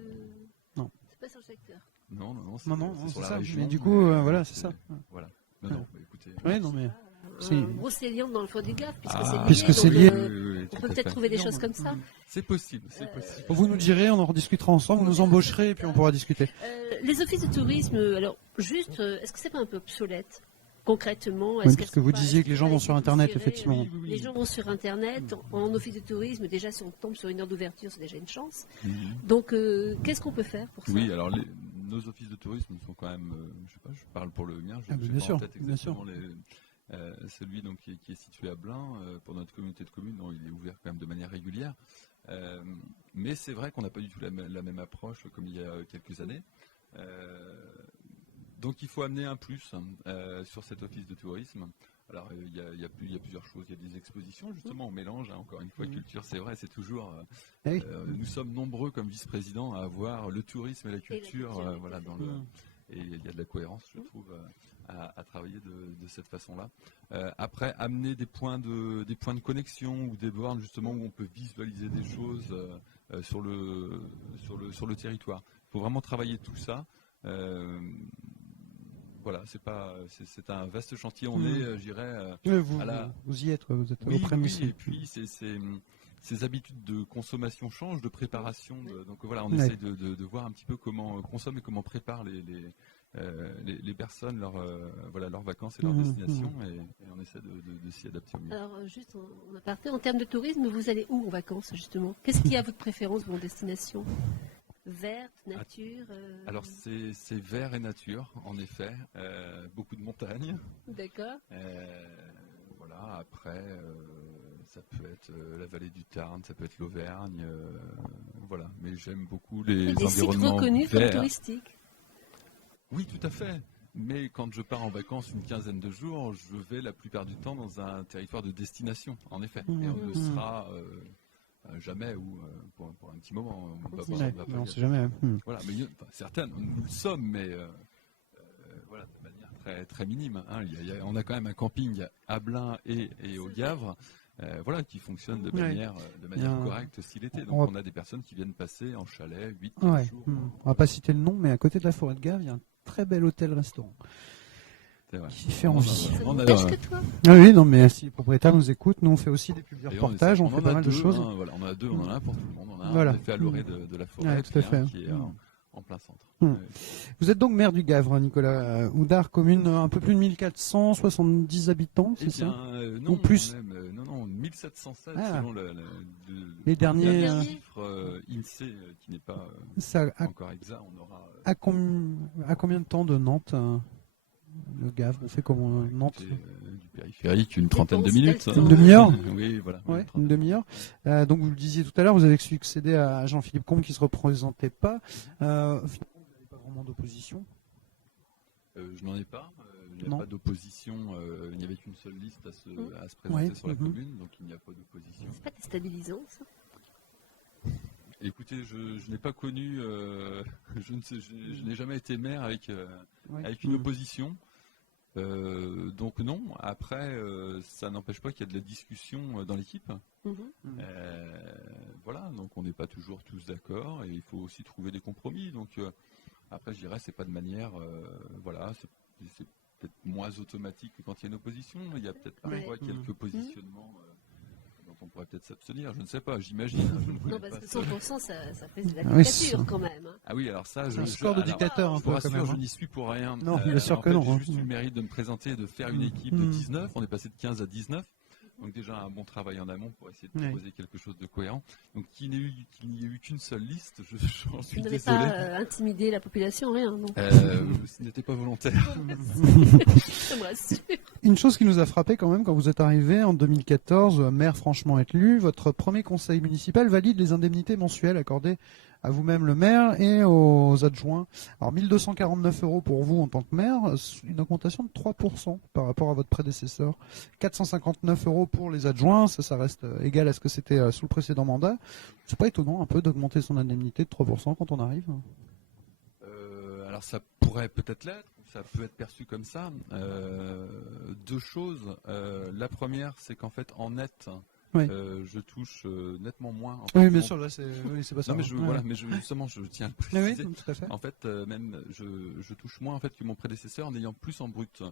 Non. C'est pas sur le secteur. non, Non, non, c'est c'est sur la ça. région. Mais du coup, voilà, c'est ça. Voilà. Non, bah, écoutez. Oui, non, mais. Un Si. gros séliant dans le fond du Gave, puisque Ah, c'est lié. puisque c'est donc, lié. Oui, on tout peut à peut-être fait. trouver des choses comme ça. C'est possible, c'est possible. Vous nous direz, on en rediscutera ensemble, vous nous embaucherez et puis on pourra discuter. Les offices de tourisme, alors juste, est-ce que c'est pas un peu obsolète concrètement? Oui, parce que vous disiez que les gens vont sur Internet, effectivement. Oui, oui, oui. Les gens vont sur Internet, en office de tourisme, déjà si on tombe sur une heure d'ouverture, c'est déjà une chance. Mhm. Donc, qu'est-ce qu'on peut faire pour ça? Oui, alors nos offices de tourisme sont quand même, je sais pas, je parle pour le mien, je Ah, n'ai bien pas sûr, en tête bien sûr. exactement celui donc, qui est situé à Blain, pour notre communauté de communes, donc, il est ouvert quand même de manière régulière. Mais c'est vrai qu'on n'a pas du tout la même approche comme il y a quelques années. Donc il faut amener un plus sur cet office de tourisme. Alors il y a plusieurs choses. Il y a des expositions, justement, on mélange, hein, encore une fois, culture, c'est vrai, c'est toujours... Ah oui. nous sommes nombreux comme vice-présidents à avoir le tourisme et la culture, culture, voilà, tout à dans fait. le... Et il y a de la cohérence, je trouve, à travailler de cette façon-là. Après, amener des points de connexion ou des bornes, justement, où on peut visualiser des choses sur le territoire. Il faut vraiment travailler tout ça. Voilà, c'est un vaste chantier. On est, je dirais, Vous y êtes, quoi. Vous êtes oui, au prémisse. oui, et puis ces habitudes de consommation changent, de préparation. Donc voilà, on Ouais. essaye de voir un petit peu comment on consomme et comment préparent les personnes leurs vacances et leurs destinations, et on essaie de s'y adapter au mieux. Alors, juste en aparté, en termes de tourisme, vous allez où en vacances, justement? Qu'est-ce qui a votre préférence, vos destinations? Verte, nature Alors c'est vert et nature, en effet, beaucoup de montagnes. D'accord. Voilà, après, ça peut être la vallée du Tarn, ça peut être l'Auvergne, voilà. Mais j'aime beaucoup les Et des sites environnements reconnus comme verts. touristiques. Oui, tout à fait. Mais quand je pars en vacances une quinzaine de jours, je vais la plupart du temps dans un territoire de destination, en effet. Et on ne sera jamais ou pour un petit moment. On va Ouais, pas mais on y sait aller. jamais. Voilà, mais certaines, nous le sommes, mais voilà, de manière très, très minime. Hein. On a quand même un camping à Blain et au Gavre. Voilà, qui fonctionne de manière correcte si l'été. Donc on a des personnes qui viennent passer en chalet 8-15 jours. On va pas citer le nom, mais à côté de la forêt de Gave, il y a un très bel hôtel-restaurant qui fait envie. Ça nous pêche que toi. Ah oui, non, mais si les propriétaires nous écoutent, nous on fait aussi des pubs de Et reportages, on fait pas mal de choses. Hein, voilà, on en a deux, on en a un pour tout le monde. On a Voilà. un fait à l'orée de la forêt, Ouais, tout à fait. qui est en plein centre. Vous êtes donc maire du Gavre, Nicolas Houdard, commune un peu plus de 1470 habitants, c'est ça Non, Ou plus non, 1707 Ah. selon Les derniers, dernier chiffre INSEE qui n'est pas ça, encore exact. On aura à combien de temps de Nantes le Gavre, on fait comment Nantes du périphérique une trentaine de minutes. Une demi-heure Oui, voilà. Ouais, une demi-heure. Donc vous le disiez tout à l'heure, vous avez succédé à Jean-Philippe Combe qui ne se représentait pas. Finalement, vous n'avez pas vraiment d'opposition. Je n'en ai pas. Il n'y Non. a pas d'opposition. Il n'y avait qu'une seule liste à se présenter sur la commune, donc il n'y a pas d'opposition. C'est pas déstabilisant, ça. Écoutez, je n'ai pas connu, je n'ai jamais été maire avec une opposition. Donc non. Après, ça n'empêche pas qu'il y a de la discussion dans l'équipe. Voilà, donc on n'est pas toujours tous d'accord et il faut aussi trouver des compromis. Donc après, je dirais, c'est pas de manière, voilà, c'est peut-être moins automatique que quand il y a une opposition. Il y a peut-être parfois quelques positionnements dont on pourrait peut-être s'abstenir. Je ne sais pas, j'imagine. Non, parce que 100%, ça fait de la dictature quand même. Hein. Ah oui, alors ça, un score de dictateur un je vous peu quand rassure, même. je n'y suis pour rien. Non, bien sûr que non. J'ai juste eu le mérite de me présenter et de faire une équipe de 19. On est passé de 15 à 19. Donc déjà un bon travail en amont pour essayer de proposer quelque chose de cohérent. Donc qu'il n'y ait eu qu'une seule liste, j'en suis Vous n'avez désolé. pas intimidé la population, rien, non. Ce n'était pas volontaire. Ça me rassure. Une chose qui nous a frappé quand même quand vous êtes arrivé en 2014, maire franchement élu, votre premier conseil municipal valide les indemnités mensuelles accordées à vous-même le maire et aux adjoints. Alors 1249 € pour vous en tant que maire, une augmentation de 3% par rapport à votre prédécesseur. 459 € pour les adjoints, ça reste égal à ce que c'était sous le précédent mandat. C'est pas étonnant un peu d'augmenter son indemnité de 3% quand on arrive? Alors ça pourrait peut-être l'être, ça peut être perçu comme ça. Deux choses. La première, c'est qu'en fait en net, je touche nettement moins. En fait, oui, bien sûr, là c'est pas ça. Non, mais voilà, mais justement, je tiens à le préciser. Oui, tout à fait. En fait, même je touche moins en fait que mon prédécesseur en ayant plus en brut.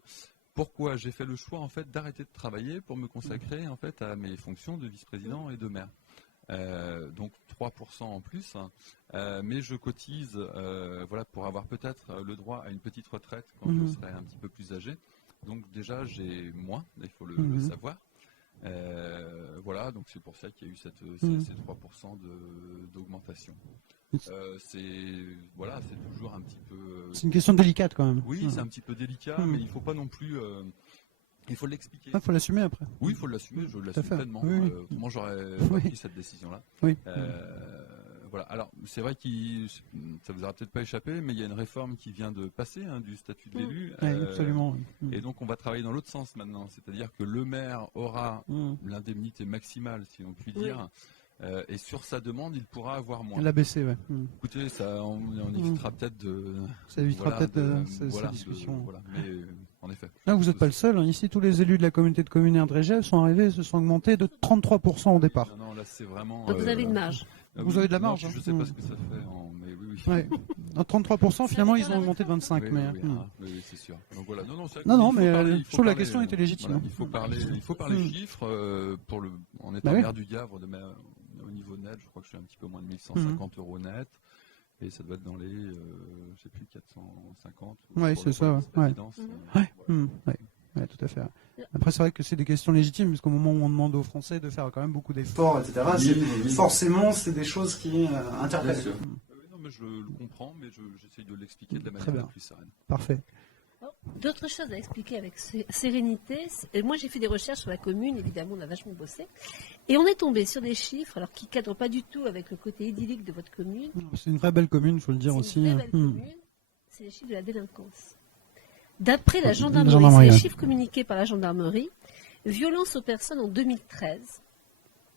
Pourquoi j'ai fait le choix en fait d'arrêter de travailler pour me consacrer en fait à mes fonctions de vice-président et de maire. Donc 3% en plus, mais je cotise voilà, pour avoir peut-être le droit à une petite retraite quand je serai un petit peu plus âgé. Donc déjà j'ai moins, il faut le savoir. Voilà, donc c'est pour ça qu'il y a eu ces 3% d'augmentation. Voilà, c'est toujours un petit peu. C'est une question délicate quand même. Oui, c'est un petit peu délicat, mais il faut pas non plus. Il faut l'expliquer. Il faut l'assumer après. Oui, il faut l'assumer, je l'assume pleinement. Oui. Autrement, j'aurais pas pris cette décision-là. Oui. Voilà. Alors, c'est vrai que ça vous aura peut-être pas échappé, mais il y a une réforme qui vient de passer du statut de l'élu. Oui, absolument. Et donc, on va travailler dans l'autre sens maintenant. C'est-à-dire que le maire aura l'indemnité maximale, si on peut dire. Et sur sa demande, il pourra avoir moins. L'ABC, oui. Écoutez, on évitera peut-être de. Ça évitera peut-être cette discussion. Voilà. Mais en effet. Là, vous n'êtes pas le seul. Ici, tous les élus de la communauté de communes Erdrégel sont arrivés, se sont augmentés de 33% au départ. Non, là, c'est vraiment. Donc vous avez une marge. Vous avez de la marge. Non, je ne sais pas ce que ça fait, mais oui. Ouais. À 33%, finalement, ils ont augmenté de 25%. Oui, c'est sûr. Donc voilà. Non, mais je trouve la question était légitime. Voilà, il faut parler chiffres en étant maire du Gavre, au niveau net, je crois que je suis un petit peu moins de 1150 € net. Et ça doit être dans les, je sais plus, 450. Oui, c'est ça. Oui, tout à fait. Après, c'est vrai que c'est des questions légitimes, puisqu'au moment où on demande aux Français de faire quand même beaucoup d'efforts, etc., forcément, c'est des choses qui interpellent. Non, mais je le comprends, mais j'essaye de l'expliquer de la manière la plus sereine. Parfait. D'autres choses à expliquer avec sérénité. Moi, j'ai fait des recherches sur la commune, évidemment, on a vachement bossé. Et on est tombé sur des chiffres, alors qui ne cadrent pas du tout avec le côté idyllique de votre commune. C'est une vraie belle commune, il faut le dire aussi. C'est une vraie belle commune. c'est les chiffres de la délinquance. D'après la Gendarmerie, gendarmerie, c'est les ouais. chiffres communiqués par la gendarmerie, violence aux personnes en 2013,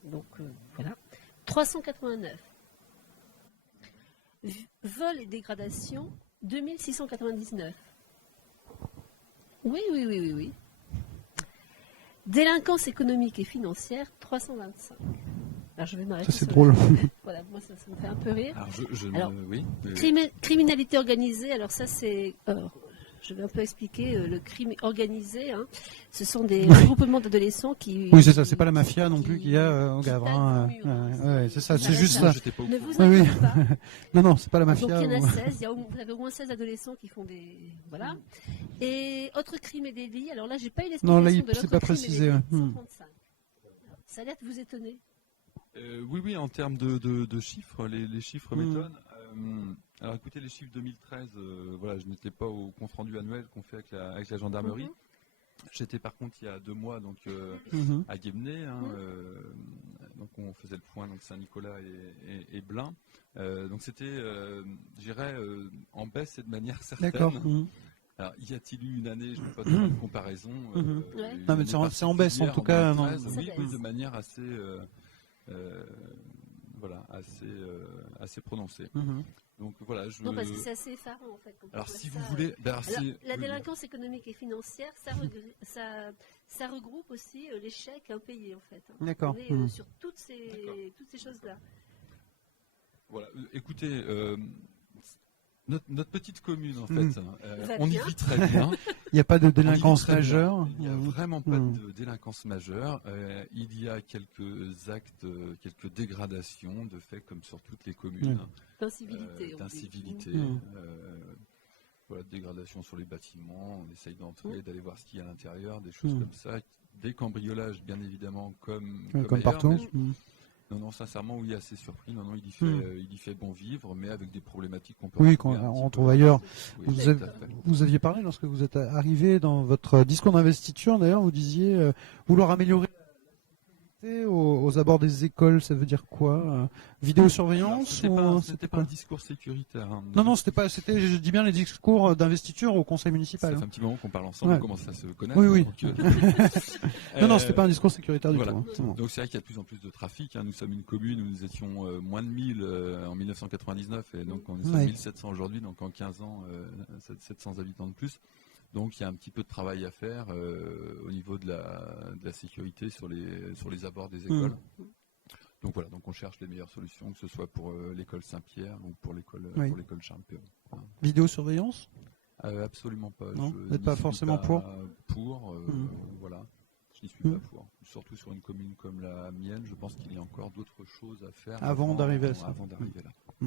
donc voilà, 389. Vol et dégradation, 2699. Oui. Délinquance économique et financière, 325. Alors je vais m'arrêter. Ça, c'est sur drôle. Voilà, moi ça me fait un peu rire. Alors, oui. Criminalité organisée, alors ça c'est... je vais un peu expliquer le crime organisé. Hein. Ce sont des regroupements d'adolescents qui... Oui, c'est ça, c'est pas la mafia non plus qu'il y a au Gavre. Hein. Ouais, c'est ça, c'est juste ça. J'étais pas au Ne courant. vous inquiétez pas. Non, c'est pas la Donc mafia. il y en ou- a 16, vous avez au moins 16 adolescents qui font des... Voilà. Et autres crimes et délits, alors là j'ai pas eu Non, l'explication là, de c'est l'autre pas crime et précisé, délit, ouais. 135. Ça a l'air de vous étonner. Oui, en termes de chiffres, les chiffres m'étonnent. Alors écoutez, les chiffres 2013, voilà, je n'étais pas au compte rendu annuel qu'on fait avec la gendarmerie. J'étais par contre il y a 2 mois donc à Guémené, hein, donc on faisait le point donc Saint-Nicolas et Blain. Donc c'était, je dirais, en baisse et de manière certaine. D'accord. Alors, y a-t-il eu une année, je ne peux pas faire de comparaison. Ouais. Une Non, mais année c'est en baisse, en particulière tout cas, 2013, non. oui, Ça baisse. de manière assez, voilà, assez prononcée. Donc voilà, Non, parce que c'est assez effarant en fait. Quand on Alors voit si ça, vous voulez, Alors, la délinquance économique et financière, ça regroupe aussi les chèques impayés en fait. Hein. D'accord. On est sur toutes ces choses-là. Voilà, écoutez, notre petite commune en fait, Va on y bien. vit très bien. Il n'y a pas de On y vit délinquance très bien. majeure. Il n'y a vraiment pas de délinquance majeure. Il y a quelques actes, quelques dégradations de fait comme sur toutes les communes. D'incivilité. on dit. D'incivilité. Voilà, dégradation sur les bâtiments, on essaye d'entrer, d'aller voir ce qu'il y a à l'intérieur, des choses comme ça. Des cambriolages, bien évidemment, comme ailleurs, partout. mais non, sincèrement, oui, assez surpris. Non, il y fait bon vivre, mais avec des problématiques qu'on peut Oui, retrouver qu'on un petit retrouve peu ailleurs. Oui, Vous tout avez- à fait. Vous aviez parlé lorsque vous êtes arrivé dans votre discours d'investiture, d'ailleurs, vous disiez vouloir améliorer la sécurité aux abords des écoles, ça veut dire quoi Vidéosurveillance ou C'était pas un discours sécuritaire. Hein. Non, c'était pas. C'était, je dis bien, les discours d'investiture au conseil Ça municipal. fait un petit moment qu'on parle ensemble, Ouais. on commence à se connaître. Oui. Donc, Non, c'était pas un discours sécuritaire du voilà. tout. Hein. C'est bon. Donc c'est vrai qu'il y a de plus en plus de trafic. Hein. Nous sommes une commune où nous étions moins de 1000 en 1999 et donc on est sur 1700 aujourd'hui. Donc en 15 ans, 700 habitants de plus. Donc il y a un petit peu de travail à faire au niveau de la sécurité sur les abords des écoles. Donc voilà, donc on cherche les meilleures solutions, que ce soit pour l'école Saint-Pierre ou pour l'école Charles-Perron. Vidéosurveillance Absolument pas. Non, Je vous n'êtes pas n'y suis forcément pour voilà, je n'y suis pas pour. Surtout sur une commune comme la mienne, je pense qu'il y a encore d'autres choses à faire Avant d'arriver à ça. Avant d'arriver là. Je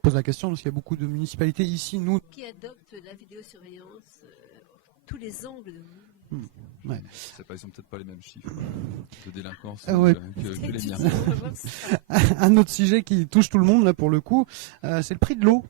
pose la question parce qu'il y a beaucoup de municipalités ici, nous. Qui adopte la vidéosurveillance, tous les angles de Ouais. C'est pas, ils ont peut-être pas les mêmes chiffres de délinquance Ouais. que les miens. Un autre sujet qui touche tout le monde là pour le coup, c'est le prix de l'eau.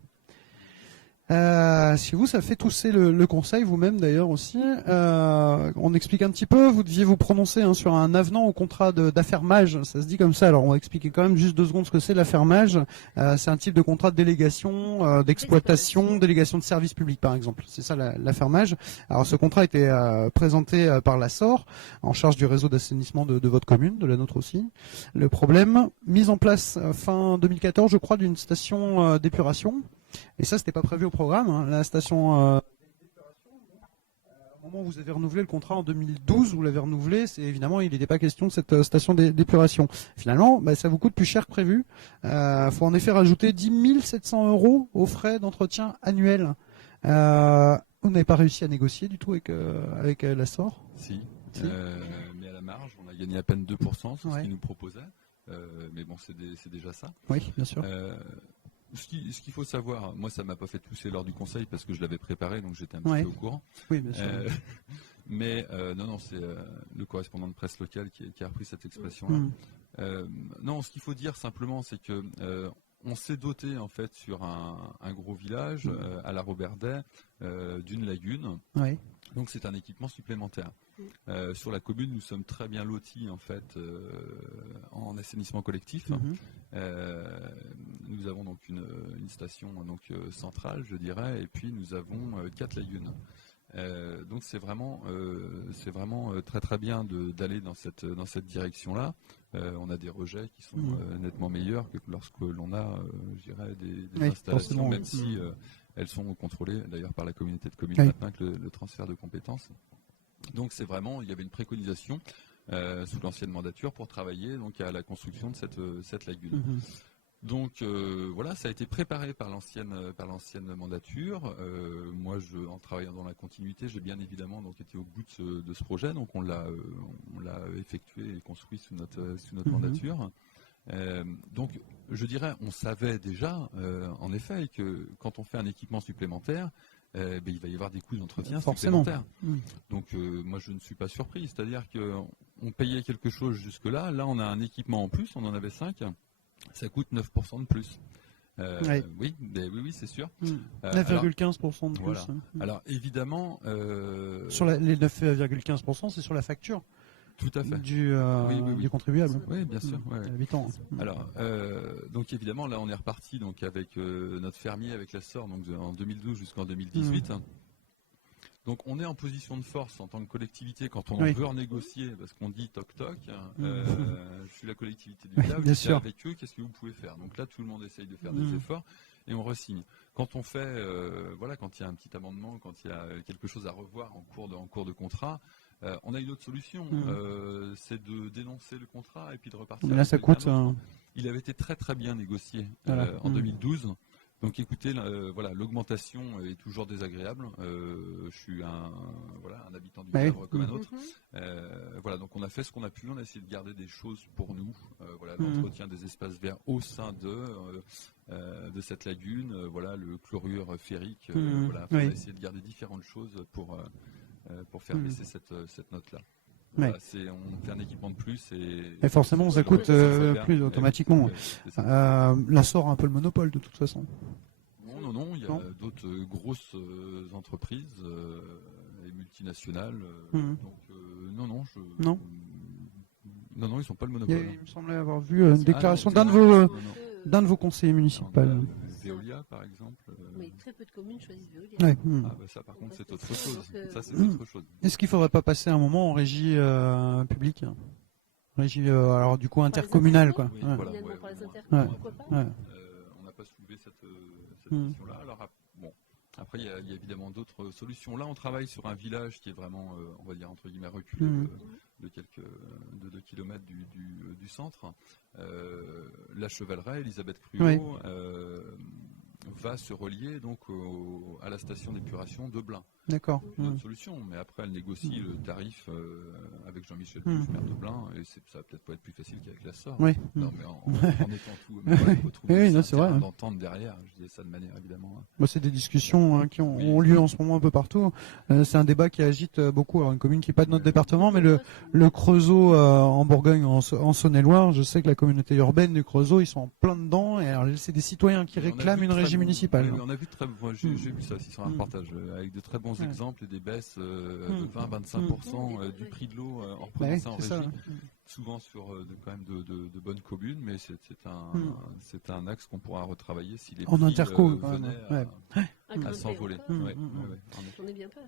Si vous, ça fait tousser le conseil, vous-même d'ailleurs aussi. On explique un petit peu, vous deviez vous prononcer sur un avenant au contrat d'affermage, ça se dit comme ça. Alors on va expliquer quand même juste 2 secondes ce que c'est l'affermage. C'est un type de contrat de délégation, d'exploitation, délégation de service public par exemple. C'est ça l'affermage. Alors ce contrat a été présenté par la SOR, en charge du réseau d'assainissement de votre commune, de la nôtre aussi. Le problème, mise en place fin 2014 je crois d'une station d'épuration. Et ça, c'était pas prévu au programme. Hein. La station d'épuration, au moment où vous avez renouvelé le contrat en 2012, vous l'avez renouvelé, c'est évidemment, il n'était pas question de cette station d'épuration. Finalement, ça vous coûte plus cher que prévu. Faut en effet rajouter 10 700 € aux frais d'entretien annuels. On n'avait pas réussi à négocier du tout avec la SOR. Si. Mais à la marge, on a gagné à peine 2% sur ce qu'ils nous proposaient. Mais bon, c'est déjà ça. Oui, bien sûr. Ce qu'il faut savoir, moi ça m'a pas fait tousser lors du conseil parce que je l'avais préparé, donc j'étais un petit peu au courant. Oui, bien sûr. Mais non, c'est le correspondant de presse locale qui a repris cette expression-là. Non, ce qu'il faut dire simplement, c'est que on s'est doté en fait sur un gros village à la Roberdet d'une lagune. Oui. Donc c'est un équipement supplémentaire. Sur la commune, nous sommes très bien lotis en fait en assainissement collectif. Nous avons donc une station donc centrale, je dirais, et puis nous avons 4 lagunes. Donc c'est vraiment très très bien d'aller dans cette direction-là. On a des rejets qui sont nettement meilleurs que lorsque l'on a, je dirais, des installations, même si elles sont contrôlées d'ailleurs par la communauté de communes maintenant avec le transfert de compétences. Donc c'est vraiment, il y avait une préconisation sous l'ancienne mandature pour travailler donc à la construction de cette lagune. Donc voilà, ça a été préparé par l'ancienne mandature. Moi, en travaillant dans la continuité, j'ai bien évidemment donc été au bout de ce projet. Donc on l'a effectué et construit sous notre mandature. Donc je dirais, on savait déjà, en effet, que quand on fait un équipement supplémentaire, il va y avoir des coûts d'entretien supplémentaires. Donc moi je ne suis pas surpris. C'est-à-dire qu'on payait quelque chose jusque-là. Là on a un équipement en plus, on en avait 5. Ça coûte 9% de plus. Oui, c'est sûr. 9,15% de plus. Voilà. Alors évidemment... Sur les 9,15%, c'est sur la facture. Tout à fait. Du contribuable. Oui, bien sûr. L'habitant. Alors, donc évidemment, là, on est reparti donc avec notre fermier, avec la SOR, donc en 2012 jusqu'en 2018. Donc, on est en position de force en tant que collectivité quand on veut renégocier, parce qu'on dit toc toc. Je suis la collectivité du village, je suis avec eux. Qu'est-ce que vous pouvez faire? Donc là, tout le monde essaye de faire des efforts et on re-signe. Quand on fait, quand il y a un petit amendement, quand il y a quelque chose à revoir en cours de contrat. On a une autre solution, c'est de dénoncer le contrat et puis de repartir. Mais là, ça coûte. Il avait été très très bien négocié en 2012. Donc écoutez, l'augmentation est toujours désagréable. Je suis un habitant du Havre comme un autre. Donc on a fait ce qu'on a pu. On a essayé de garder des choses pour nous. L'entretien des espaces verts au sein de cette lagune. Le chlorure ferrique. On a essayé de garder différentes choses pour faire baisser cette note-là. Voilà, on fait un équipement de plus et forcément ça coûte plus automatiquement. La SOR a un peu le monopole de toute façon. Non, il y a d'autres grosses entreprises et multinationales. Donc non, ils sont pas le monopole. Il me semblait avoir vu une déclaration d'un de vos conseillers municipaux. Veolia, par exemple. Mais très peu de communes choisissent Veolia. Ça, par contre, c'est autre chose. Autre chose. Est-ce qu'il ne faudrait pas passer un moment en régie publique, régie, alors du coup intercommunale, quoi. Pourquoi pas on n'a pas soulevé cette question-là. Alors après, il y a évidemment d'autres solutions. Là, on travaille sur un village qui est vraiment, on va dire entre guillemets reculé de 2 km du centre. La Chevaleraie, Elisabeth Cruau, va se relier donc à la station d'épuration de Blain. D'accord. C'est une autre solution, mais après elle négocie le tarif avec Jean-Michel Puch, maire de Blain, et ça va peut-être pas être plus facile qu'avec la SOR. Non, mais en étant tout, il faut trouver un terrain d'entente derrière. Je dis ça de manière évidemment. C'est des discussions qui ont lieu en ce moment un peu partout. C'est un débat qui agite beaucoup. Alors une commune qui n'est pas de notre département, mais le Creusot en Bourgogne, en Saône-et-Loire, je sais que la communauté urbaine du Creusot, ils sont en plein dedans. Et alors c'est des citoyens qui réclament une régie municipale. On a vu j'ai vu ça aussi sur un reportage avec de très bons exemples et des baisses de 20-25% du prix de l'eau en reprenant ça en régie. Souvent sur quand même de bonnes communes, mais c'est un axe qu'on pourra retravailler si les prix venaient à s'envoler. J'en ai bien peur.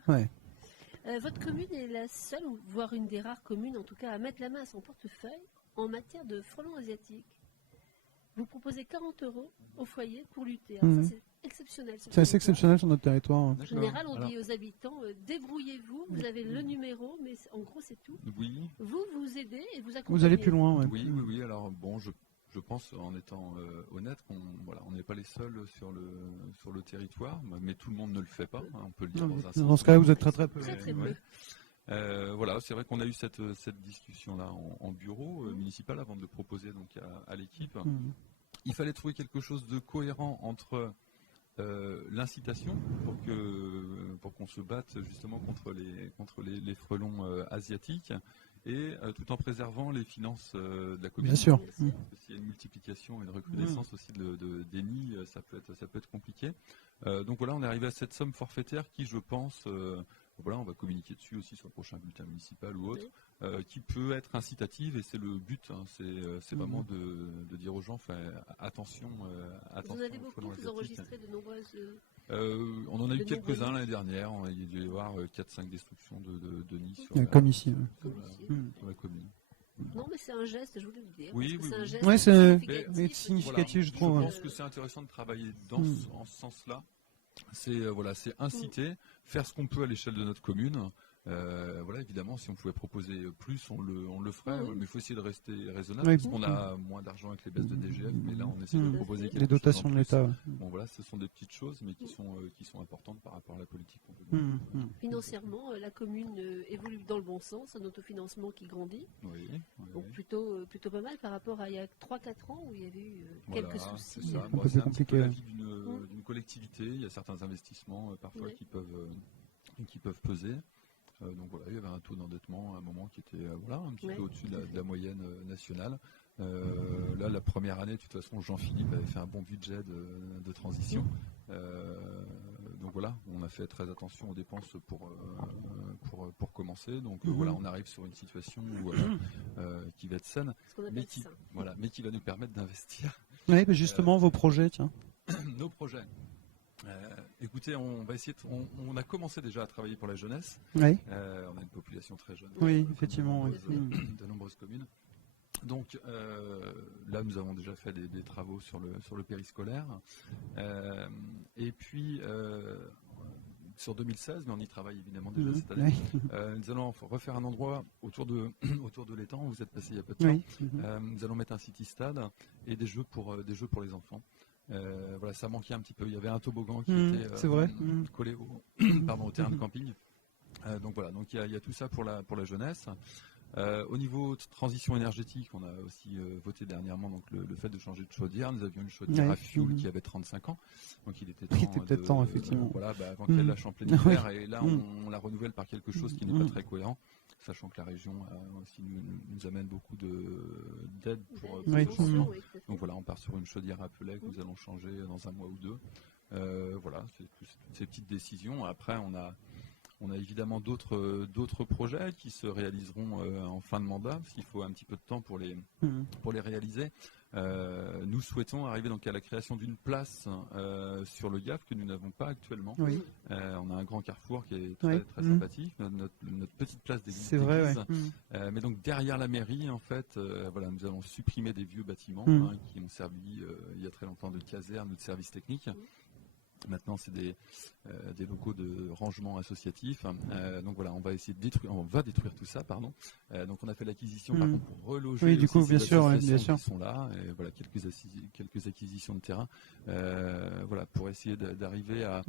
Votre commune est la seule, voire une des rares communes en tout cas, à mettre la main à son portefeuille en matière de frelons asiatiques. Vous proposez 40 € au foyer pour lutter. Alors ça, c'est exceptionnel. C'est assez exceptionnel sur notre territoire. En général, on dit aux habitants, débrouillez-vous, vous avez le numéro, mais en gros, c'est tout. Oui. Vous aidez et vous accompagnez. Vous allez plus loin. Oui. Alors bon, je pense, en étant honnête, on n'est pas les seuls sur le territoire, mais tout le monde ne le fait pas. On peut le dire dans un sens. Dans ce cas-là, vous êtes très peu. Très peu. C'est vrai qu'on a eu cette discussion-là en bureau municipal avant de le proposer donc à l'équipe. Il fallait trouver quelque chose de cohérent entre l'incitation pour qu'on se batte justement contre les frelons asiatiques et tout en préservant les finances de la commune. Bien sûr. Bien sûr. Parce que s'il y a une multiplication et une recrudescence aussi des nids, ça peut être compliqué. Donc voilà, on est arrivé à cette somme forfaitaire qui, je pense, voilà, on va communiquer dessus aussi sur le prochain bulletin municipal ou autre, qui peut être incitative, et c'est le but, hein, c'est vraiment de dire aux gens, attention. Vous en avez beaucoup, vous enregistrez de nombreuses... On en a eu de quelques-uns nombreux l'année dernière, il y a dû y avoir 4-5 destructions de nids Comme ici. sur la commune. Non, mais c'est un geste, je voulais le dire. Oui, parce que oui, c'est un oui. geste Ouais, c'est significatif. significatif, je Je trouve. pense que c'est intéressant de travailler en ce sens-là. C'est c'est inciter, faire ce qu'on peut à l'échelle de notre commune. Voilà, évidemment, si on pouvait proposer plus, on le ferait, mais il faut essayer de rester raisonnable, Oui. parce qu'on a moins d'argent avec les baisses de DGF, mais là, on essaie de proposer quelque Les dotations chose en de plus. l'État. Bon, voilà, ce sont des petites choses, mais qui sont importantes par rapport à la politique qu'on peut mener. Financièrement, la commune évolue dans le bon sens, un autofinancement qui grandit. Oui, Donc plutôt pas mal par rapport à il y a 3-4 ans où il y avait eu quelques voilà, soucis. c'est ça. Un Bon, peu c'est plus un petit peu compliqué. la vie d'une collectivité. Il y a certains investissements parfois qui peuvent peser. Donc voilà, il y avait un taux d'endettement à un moment qui était un petit peu au-dessus de la moyenne nationale. Là, la première année, de toute façon, Jean-Philippe avait fait un bon budget de transition. Donc voilà, on a fait très attention aux dépenses pour commencer. Donc voilà, on arrive sur une situation qui va être saine, Ce qu'on appelle ça. mais qui va nous permettre d'investir. Oui, mais justement, vos projets, tiens. Nos projets. Écoutez, on va essayer. On a commencé déjà à travailler pour la jeunesse. Oui, On a une population très jeune. oui, effectivement. De nombreuses communes. Donc là, nous avons déjà fait des travaux sur le périscolaire. Et puis sur 2016, mais on y travaille évidemment déjà cette année. Nous allons refaire un endroit autour de l'étang. Vous êtes passé il y a peu de temps. Nous allons mettre un city stade et des jeux pour les enfants. Voilà, ça manquait un petit peu. Il y avait un toboggan qui était collé au terrain de camping. Donc voilà, donc il y a tout ça pour la jeunesse. Au niveau de transition énergétique, on a aussi voté dernièrement donc le fait de changer de chaudière. Nous avions une chaudière à fioul qui avait 35 ans, donc il était peut-être temps effectivement. Voilà, avant qu'elle lâche en plein hiver, et là on la renouvelle par quelque chose qui n'est pas très cohérent, sachant que la région aussi nous amène beaucoup d'aide pour donc voilà, on part sur une chaudière à pellet que nous allons changer dans un mois ou deux. Voilà, c'est toutes ces petites décisions. Après, on a évidemment d'autres projets qui se réaliseront en fin de mandat, parce qu'il faut un petit peu de temps pour les réaliser. Nous souhaitons arriver donc à la création d'une place sur le Gave que nous n'avons pas actuellement. On a un grand carrefour qui est très sympathique, notre petite place d'église. C'est vrai, mais donc derrière la mairie, en fait, nous allons supprimer des vieux bâtiments qui ont servi il y a très longtemps de caserne ou de service technique. Maintenant, c'est des locaux de rangement associatif. Donc voilà, on va détruire tout ça, pardon. Donc on a fait l'acquisition, par contre, pour reloger oui, du coup, bien sûr, qui sont là. Et voilà, quelques acquisitions de terrain. Voilà, pour essayer d'arriver à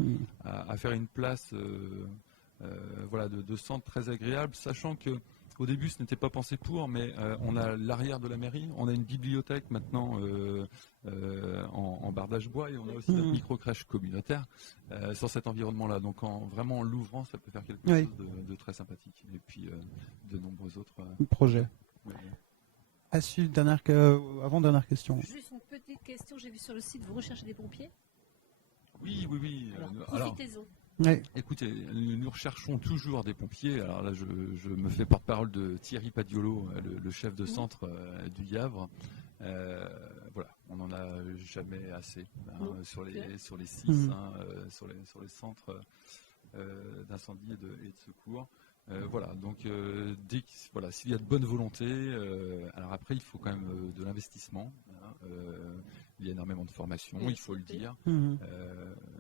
faire une place, de centre très agréable, sachant que au début, ce n'était pas pensé pour, mais on a l'arrière de la mairie, on a une bibliothèque maintenant en bardage bois, et on a aussi notre micro-crèche communautaire sur cet environnement-là. Donc vraiment en l'ouvrant, ça peut faire quelque chose de très sympathique. Et puis de nombreux autres projets. À suivre, avant-dernière question. Juste une petite question, j'ai vu sur le site, vous recherchez des pompiers ? Oui. Alors, profitez-en. Écoutez, nous recherchons toujours des pompiers. Alors là, je me fais porte-parole de Thierry Padiolo, le chef de centre du Gavre. Voilà, on n'en a jamais assez sur les 6, sur les centres d'incendie et de secours. Voilà, donc s'il y a de bonne volonté, alors après il faut quand même de l'investissement. Il y a énormément de formation, il faut le dire,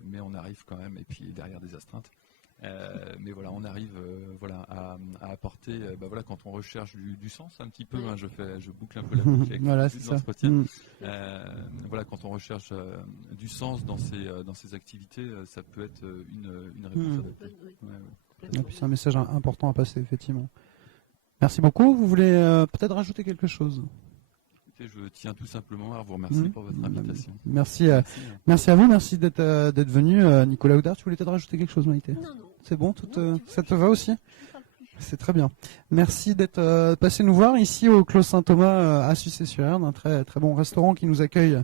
mais on arrive quand même, et puis derrière des astreintes. Mais voilà, on arrive à apporter, quand on recherche du sens un petit peu, je boucle un peu la boucle avec l'entretien. Quand on recherche du sens dans ces activités, ça peut être une réponse adaptée. Et puis c'est un message important à passer, effectivement. Merci beaucoup. Vous voulez peut-être rajouter quelque chose ? Je tiens tout simplement à vous remercier pour votre invitation. Merci à vous, merci d'être venu. Nicolas Houdard, tu voulais peut-être rajouter quelque chose, Maïté ? Non. C'est bon, ça te va aussi ? C'est très bien. Merci d'être passé nous voir ici au Clos Saint-Thomas à Sucé-sur-Erne, un très très bon restaurant qui nous accueille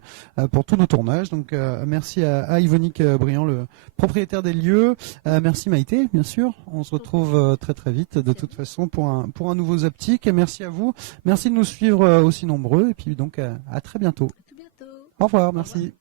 pour tous nos tournages. Donc merci à Yvonique Briand, le propriétaire des lieux. Merci Maïté, bien sûr. On se retrouve très très vite de toute façon pour un nouveau Zaptique. Et merci à vous. Merci de nous suivre aussi nombreux. Et puis donc à très bientôt. À tout bientôt. Au revoir. Merci.